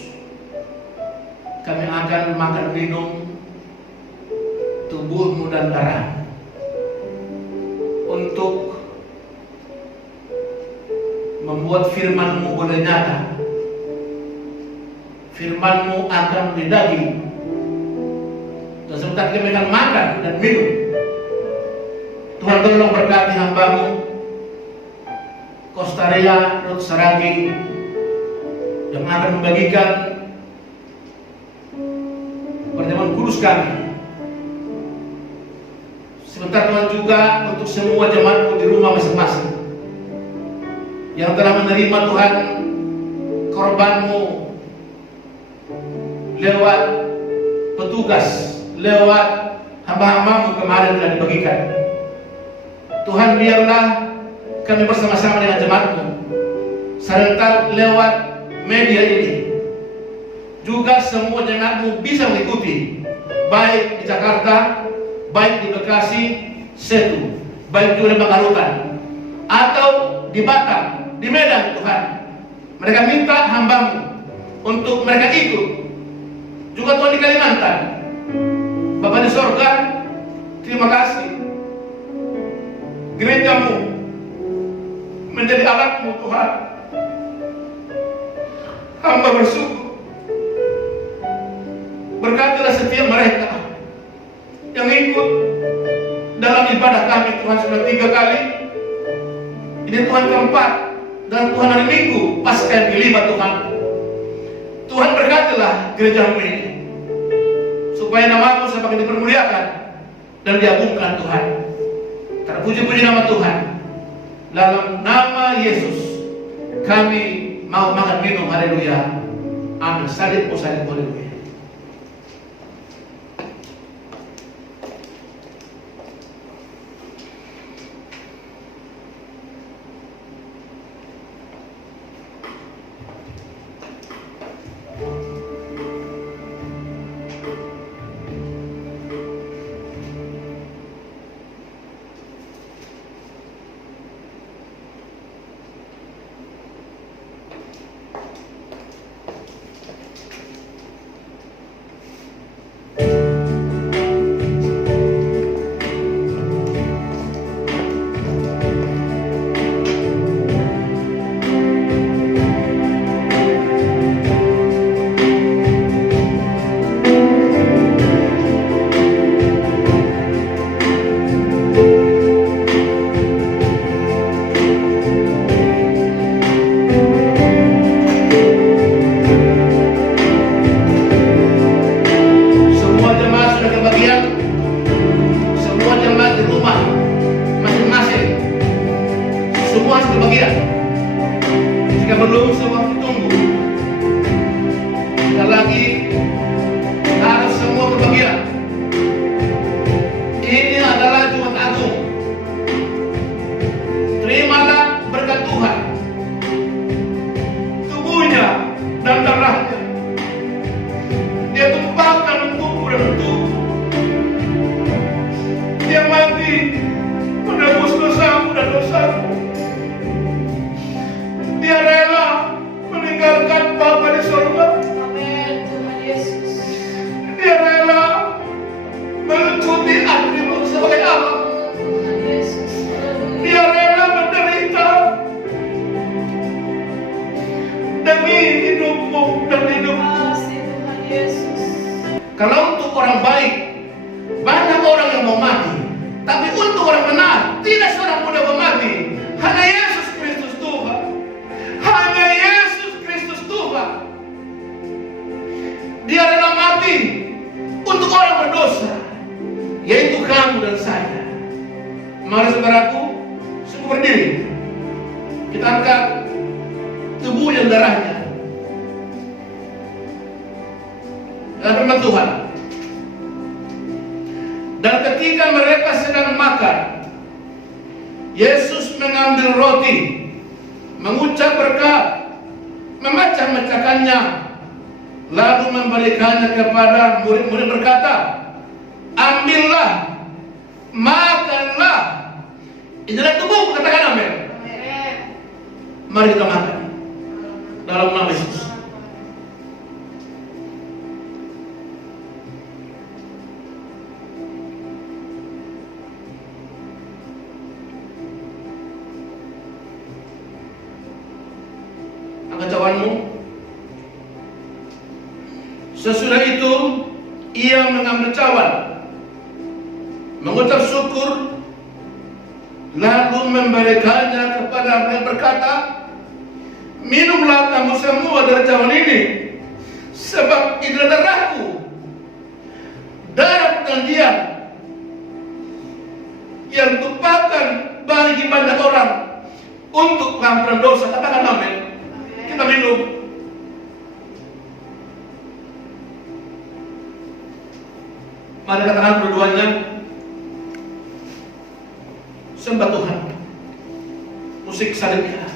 Kami akan makan minum tubuhmu dan darah untuk membuat firman-Mu boleh nyata. Firman-Mu akan menjadi daging. Dan sebentar kami akan makan dan minum. Tuhan tolong berkati hamba-Mu Kostarea Ruth Saragi yang akan membagikan perjamuan kudus kami. Sebentar Tuhan juga untuk semua jemaat di rumah masing-masing yang telah menerima Tuhan korban-Mu lewat petugas, lewat hamba-hamba-Mu kemarin telah dibagikan. Tuhan, biarlah kami bersama-sama dengan jemaat-Mu serentak lewat media ini juga semua jemaat-Mu bisa mengikuti, baik di Jakarta, baik di Bekasi, Setu, baik juga di Bangkarutan atau di Batam, di Medan. Tuhan, mereka minta hamba-Mu untuk mereka ikut. Juga Tuhan di Kalimantan, Bapa di sorga, terima kasih gereja-Mu menjadi alat-Mu Tuhan. Hamba bersyukur. Berkatilah setiap mereka yang ikut dalam ibadah kami Tuhan. Sudah 3 kali. Ini Tuhan keempat, dan Tuhan hari Minggu pasca yang kelima Tuhan. Tuhan berkatilah gereja-Mu ini supaya nama-Mu semakin dipermuliakan dan diagungkan Tuhan. Terpuji-puji nama Tuhan. Dalam nama Yesus kami mau makan minum. Haleluya. Amin. Salib, haleluya. harus semua kebagian. Ini adalah Jumat Agung. Terimalah berkat Tuhan, tubuhnya dan darahnya. Dia tumpahkan untukmu dan untukku. Dia mati menebus dosamu dan dosaku. Dia rela meninggalkan Bapa di surga. Amin, Tuhan Yesus. Dia rela mengikuti atribu sebagai Allah. Tuhan Yesus. Dia rela menderita demi hidupmu dan hidupku. Kasih Tuhan Yesus. Kalau untuk orang baik, banyak orang yang mau mati. Tapi untuk orang benar, tidak seorang pun yang mau mati. Hanya Yesus Kristus Tuhan. Hanya Yesus Kristus Tuhan. Dia rela mati untuk orang berdosa, yaitu kamu dan saya. Mari saudaraku, semua berdiri. Kita angkat tubuh dan darahnya dalam firman Tuhan. Dan ketika mereka sedang makan, Yesus mengambil roti, mengucap berkat, memecah-mecahkannya, lalu memberikannya kepada murid-murid, berkata, ambillah, makanlah, inilah tubuhku, katakan amin. Mari kita makan dalam nama Yesus. Angkat cawanmu. Sesudah itu ia mengambil cawan, mengucap syukur, lalu memberikannya kepada mereka, berkata, minumlah kamu semua dari cawan ini, sebab ini adalah darahku, darah perjanjian yang ditumpahkan bagi banyak orang untuk pengampunan dosa. Katakan amin. Kita minum. Mari katakan berduanya, sembah Tuhan. Musik salibnya.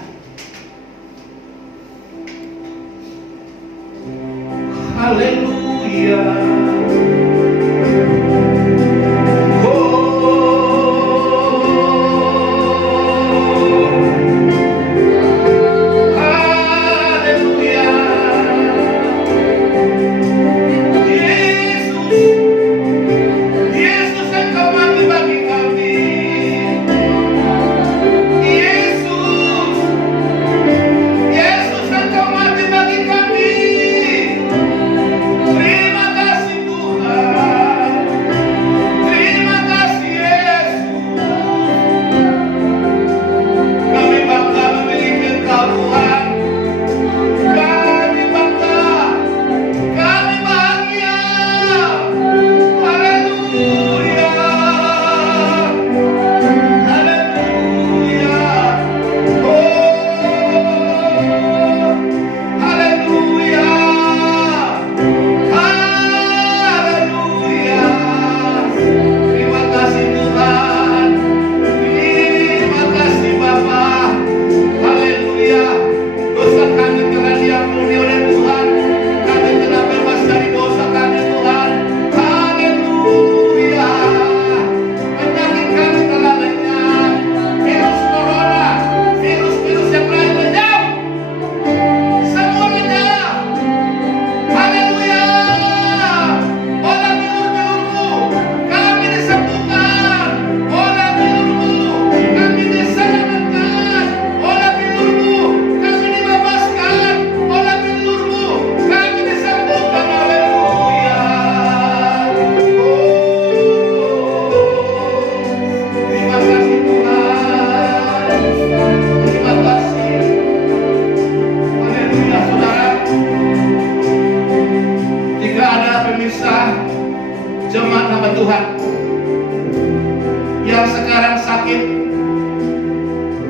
Haleluya. Tuhan yang sekarang sakit,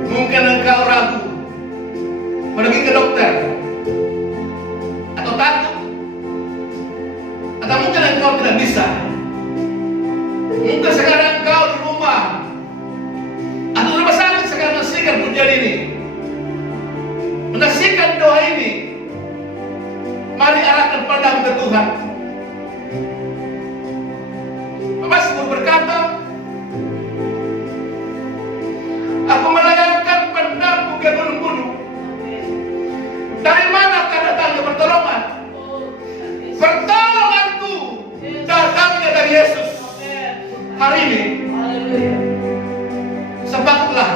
mungkin engkau ragu pergi ke dokter atau takut Atau mungkin engkau tidak bisa. Mungkin sekarang engkau di rumah atau di rumah sakit sekarang menyaksikan pujian ini, menyaksikan doa ini. Mari arahkan pandang ke Tuhan. Mazmur berkata, aku melayangkan pandangku ke gunung-gunung. Dari manakah datangnya pertolongan? Pertolonganku datangnya dari Yesus. Hari ini sepakatlah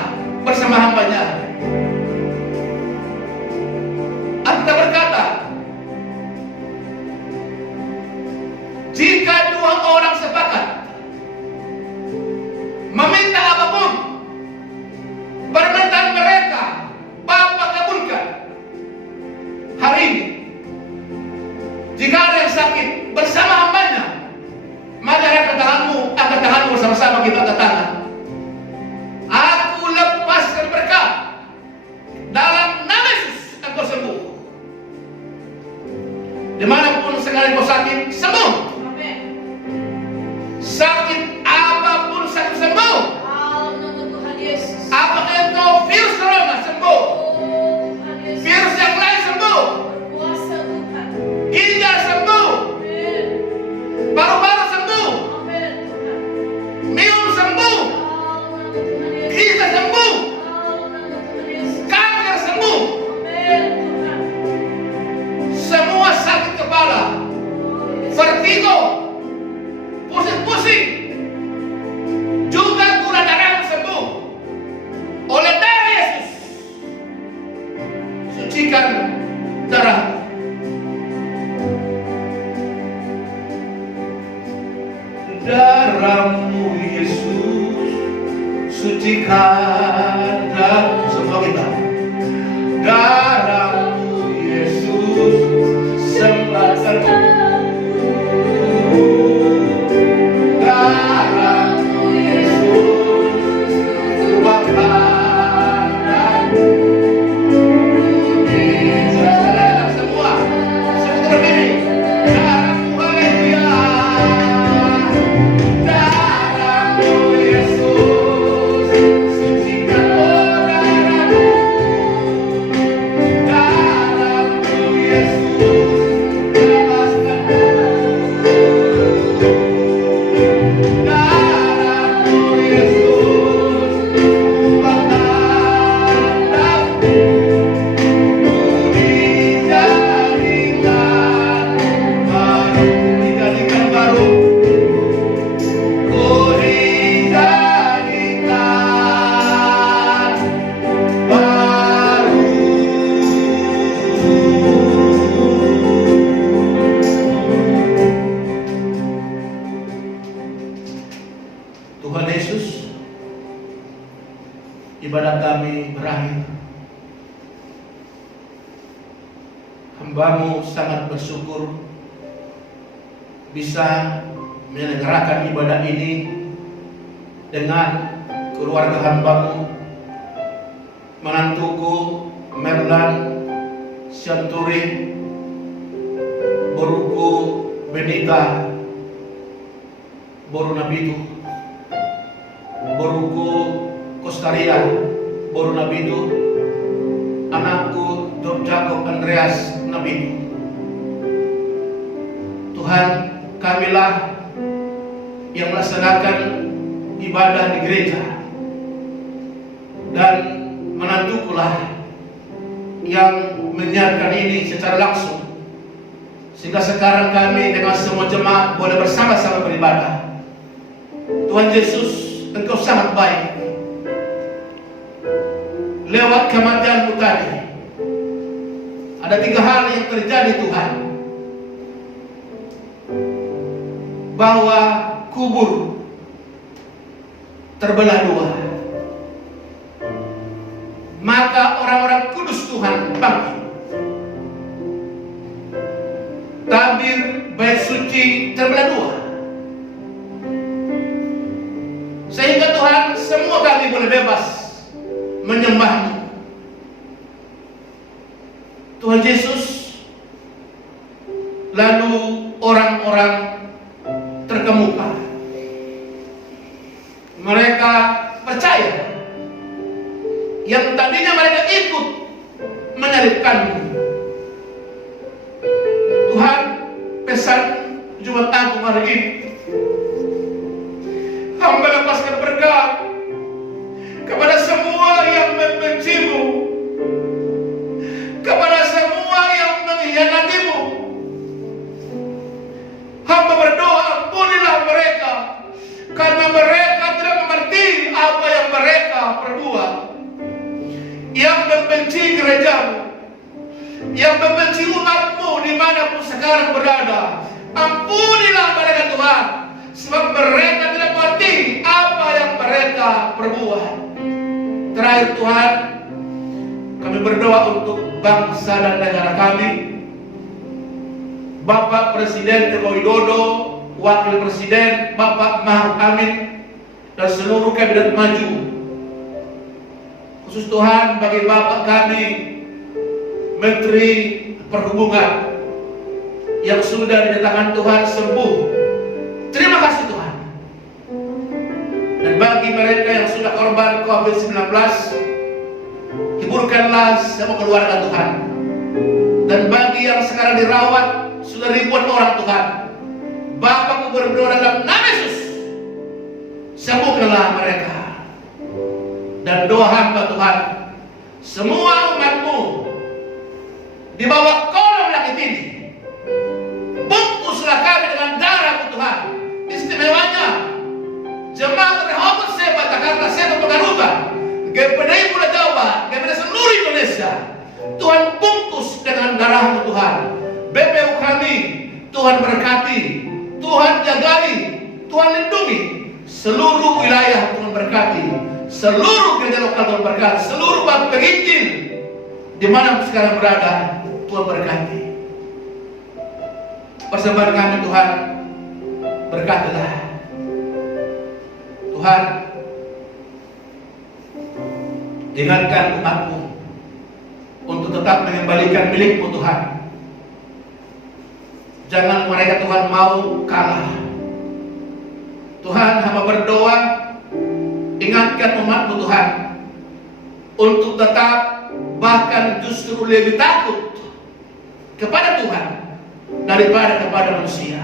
bersama hamba-Nya. Kita berkata, jika dua orang sepakat meminta apapun permintaan mereka, Bapa kabulkan. Hari ini jika ada yang sakit bersama hamba-Nya, mari angkat tanganmu bersama-sama kita angkat tangan. Aku lepaskan berkat dalam nama Yesus, engkau sembuh. Dimanapun sekarang kau sakit, sembuh. Sakit apapun sakit sembuh. Apakah engkau virus corona sembuh? Virus yang lain sembuh. Ginjal sembuh. Paru-paru sembuh. Minum sembuh. Kita sembuh. Kanker sembuh. Semua sakit kepala, vertigo, pusing-pusing, juga gula darah sembuh oleh darah Yesus. Sucikan darah. Darahmu Yesus, sucikan darah. Semua kita. Darahmu Yesus, sembahkan. Darahmu Yesus, ubahkan. Semua berdiri. Darahmu, haleluya. Darahmu Yesus, sucikan darahmu. Darahmu Yesus, bebaskan. Darahmu Yesus, ubahkan. Dijadikan baru. Dijadikan baru. Tuhan Yesus, ibadah kami berakhir. Hamba-Mu sangat bersyukur bisa menyelenggarakan ibadah ini dengan keluarga hamba-Mu, menantuku Merlan, Syanturi, boruku Benita, boru Nabitu, boruku Kostaria, boru Nabitu, anakku Dr. Jacob Andreas Nabitu. Tuhan, kamilah yang melaksanakan ibadah di gereja, dan menantukulah yang menyiarkan ini secara langsung, sehingga sekarang kami dengan semua jemaat boleh bersama-sama beribadah. Tuhan Yesus, Engkau sangat baik. Lewat kematian-Mu tadi, ada 3 hal yang terjadi Tuhan. Bahwa kubur terbelah 2. Maka orang-orang kudus Tuhan bangkit. Tabir bait suci terbelah 2. Sehingga Tuhan, semua kami boleh bebas menyembah-Mu. Tuhan Yesus, lalu orang-orang menyalibkanmu. Tuhan, pesan Jumat Agung hari ini, hamba lepaskan berkat kepada semua yang membencimu, kepada semua yang mengkhianatimu. Hamba berdoa, ampunilah mereka, karena mereka tidak mengerti apa yang mereka perbuat. Yang membenci gerejamu, yang membenci umatmu dimanapun sekarang berada, ampunilah mereka Tuhan, sebab mereka tidak mengerti apa yang mereka perbuat. Terakhir Tuhan, kami berdoa untuk bangsa dan negara kami. Bapak Presiden Joko Widodo, Wakil Presiden Bapak Ma'ruf Amin, dan seluruh kabinet maju. Khusus Tuhan bagi Bapak kami Menteri Perhubungan yang sudah dinyatakan Tuhan sembuh. Terima kasih Tuhan. Dan bagi mereka yang sudah korban COVID-19, hiburkanlah semua keluarga Tuhan. Dan bagi yang sekarang dirawat, sudah ribuan orang Tuhan, Bapakku berdoa dalam nama Yesus, sembuhkanlah mereka. Dan doa hamba Tuhan, semua umatmu di bawah kolom langit ini, bungkuslah kami dengan darah-Mu Tuhan. Istimewanya Jemaat Rehoboth Seba Jakarta Seba Pagarutan, GPDI Pulau Jawa, GPDI seluruh Indonesia, Tuhan bungkus dengan darah-Mu Tuhan. BPU kami Tuhan berkati, Tuhan jagai, Tuhan lindungi. Seluruh wilayah Tuhan berkati, seluruh gereja lokal Tuhan berkati, seluruh bangsa penginjil di mana sekarang berada, Tuhan berkati. Persembahan kami Tuhan, berkatilah Tuhan. Ingatkan umat-Mu untuk tetap mengembalikan milik-Mu Tuhan. Jangan mereka Tuhan mau kalah. Tuhan, hamba berdoa, ingatkan umat-Mu Tuhan untuk tetap, bahkan justru lebih takut kepada Tuhan daripada kepada manusia.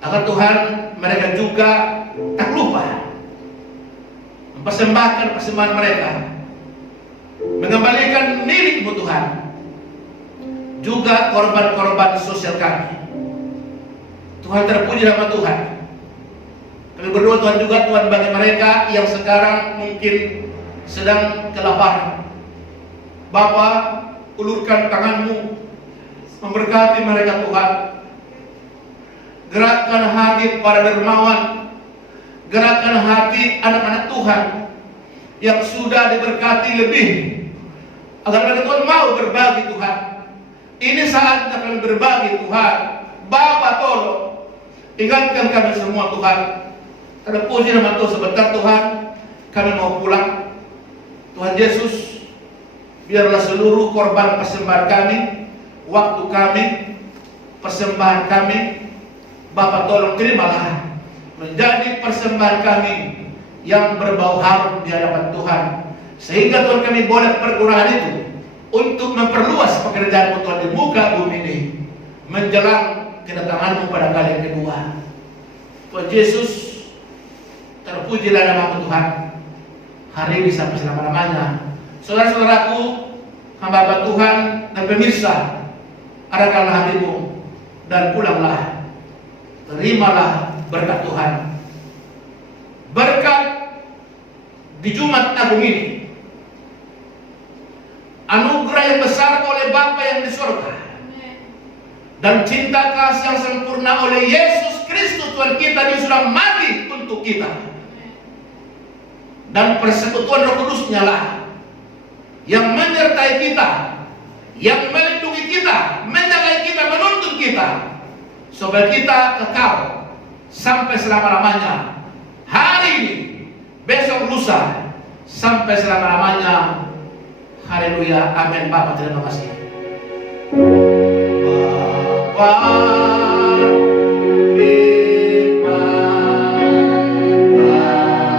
Agar Tuhan, mereka juga tak lupa mempersembahkan persembahan mereka, mengembalikan milik-Mu Tuhan, juga korban-korban sosial kami. Tuhan, terpuji nama Tuhan. Kami berdoa Tuhan juga, Tuhan, bagi mereka yang sekarang mungkin sedang kelaparan. Bapa, ulurkan tangan-Mu memberkati mereka Tuhan. Gerakkan hati para dermawan, gerakkan hati anak-anak Tuhan yang sudah diberkati lebih, agar mereka Tuhan mau berbagi Tuhan. Ini saatnya kami berbagi Tuhan. Bapa, tolong ingatkan kami semua Tuhan. Terpuji nama Tuhan. Sebentar Tuhan, kami mau pulang. Tuhan Yesus, biarlah seluruh korban persembahan kami, waktu kami, persembahan kami, Bapa tolong terimalah menjadi persembahan kami yang berbau harum di hadapan Tuhan, sehingga Tuhan kami boleh pergunakan itu untuk memperluas pekerjaan-Mu Tuhan di muka bumi ini menjelang kedatangan-Mu pada kali yang kedua. Tuhan Yesus, terpujilah nama-Mu Tuhan hari ini sampai selama-lamanya. Saudara-saudaraku, hamba Tuhan dan pemirsa, arahkanlah hatimu dan pulanglah. Terimalah berkat Tuhan. Berkat di Jumat Agung ini, anugerah yang besar oleh Bapa yang di surga, dan cinta kasih yang sempurna oleh Yesus Kristus Tuhan kita yang sudah mati untuk kita, dan persekutuan Roh Kudus-Nya lah yang menyertai kita, yang melindungi kita, menjaga kita, menuntun kita, supaya kita kekal sampai selama-lamanya. Hari ini, besok, lusa, sampai selama-lamanya. Haleluya, amin. Bapa, terima kasih. Bapa, terima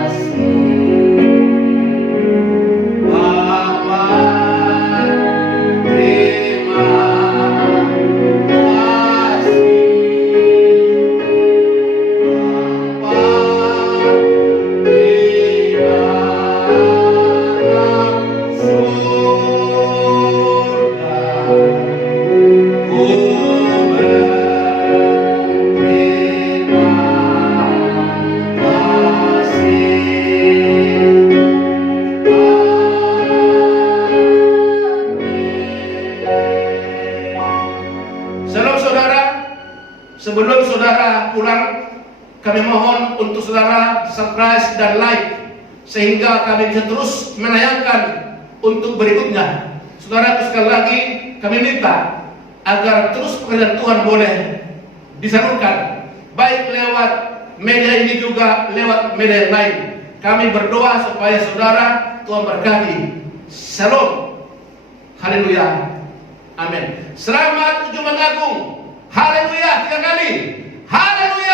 kasih. Bapa, Sebelum saudara pulang, kami mohon untuk saudara subscribe dan like, sehingga kami bisa terus menayangkan untuk berikutnya. Saudara, sekali lagi kami minta agar terus pekerjaan Tuhan boleh disalurkan, baik lewat media ini juga lewat media yang lain. Kami berdoa supaya saudara Tuhan berkati. Shalom. Haleluya. Amin. Selamat Jumat Agung. Haleluya 3 kali. Haleluya.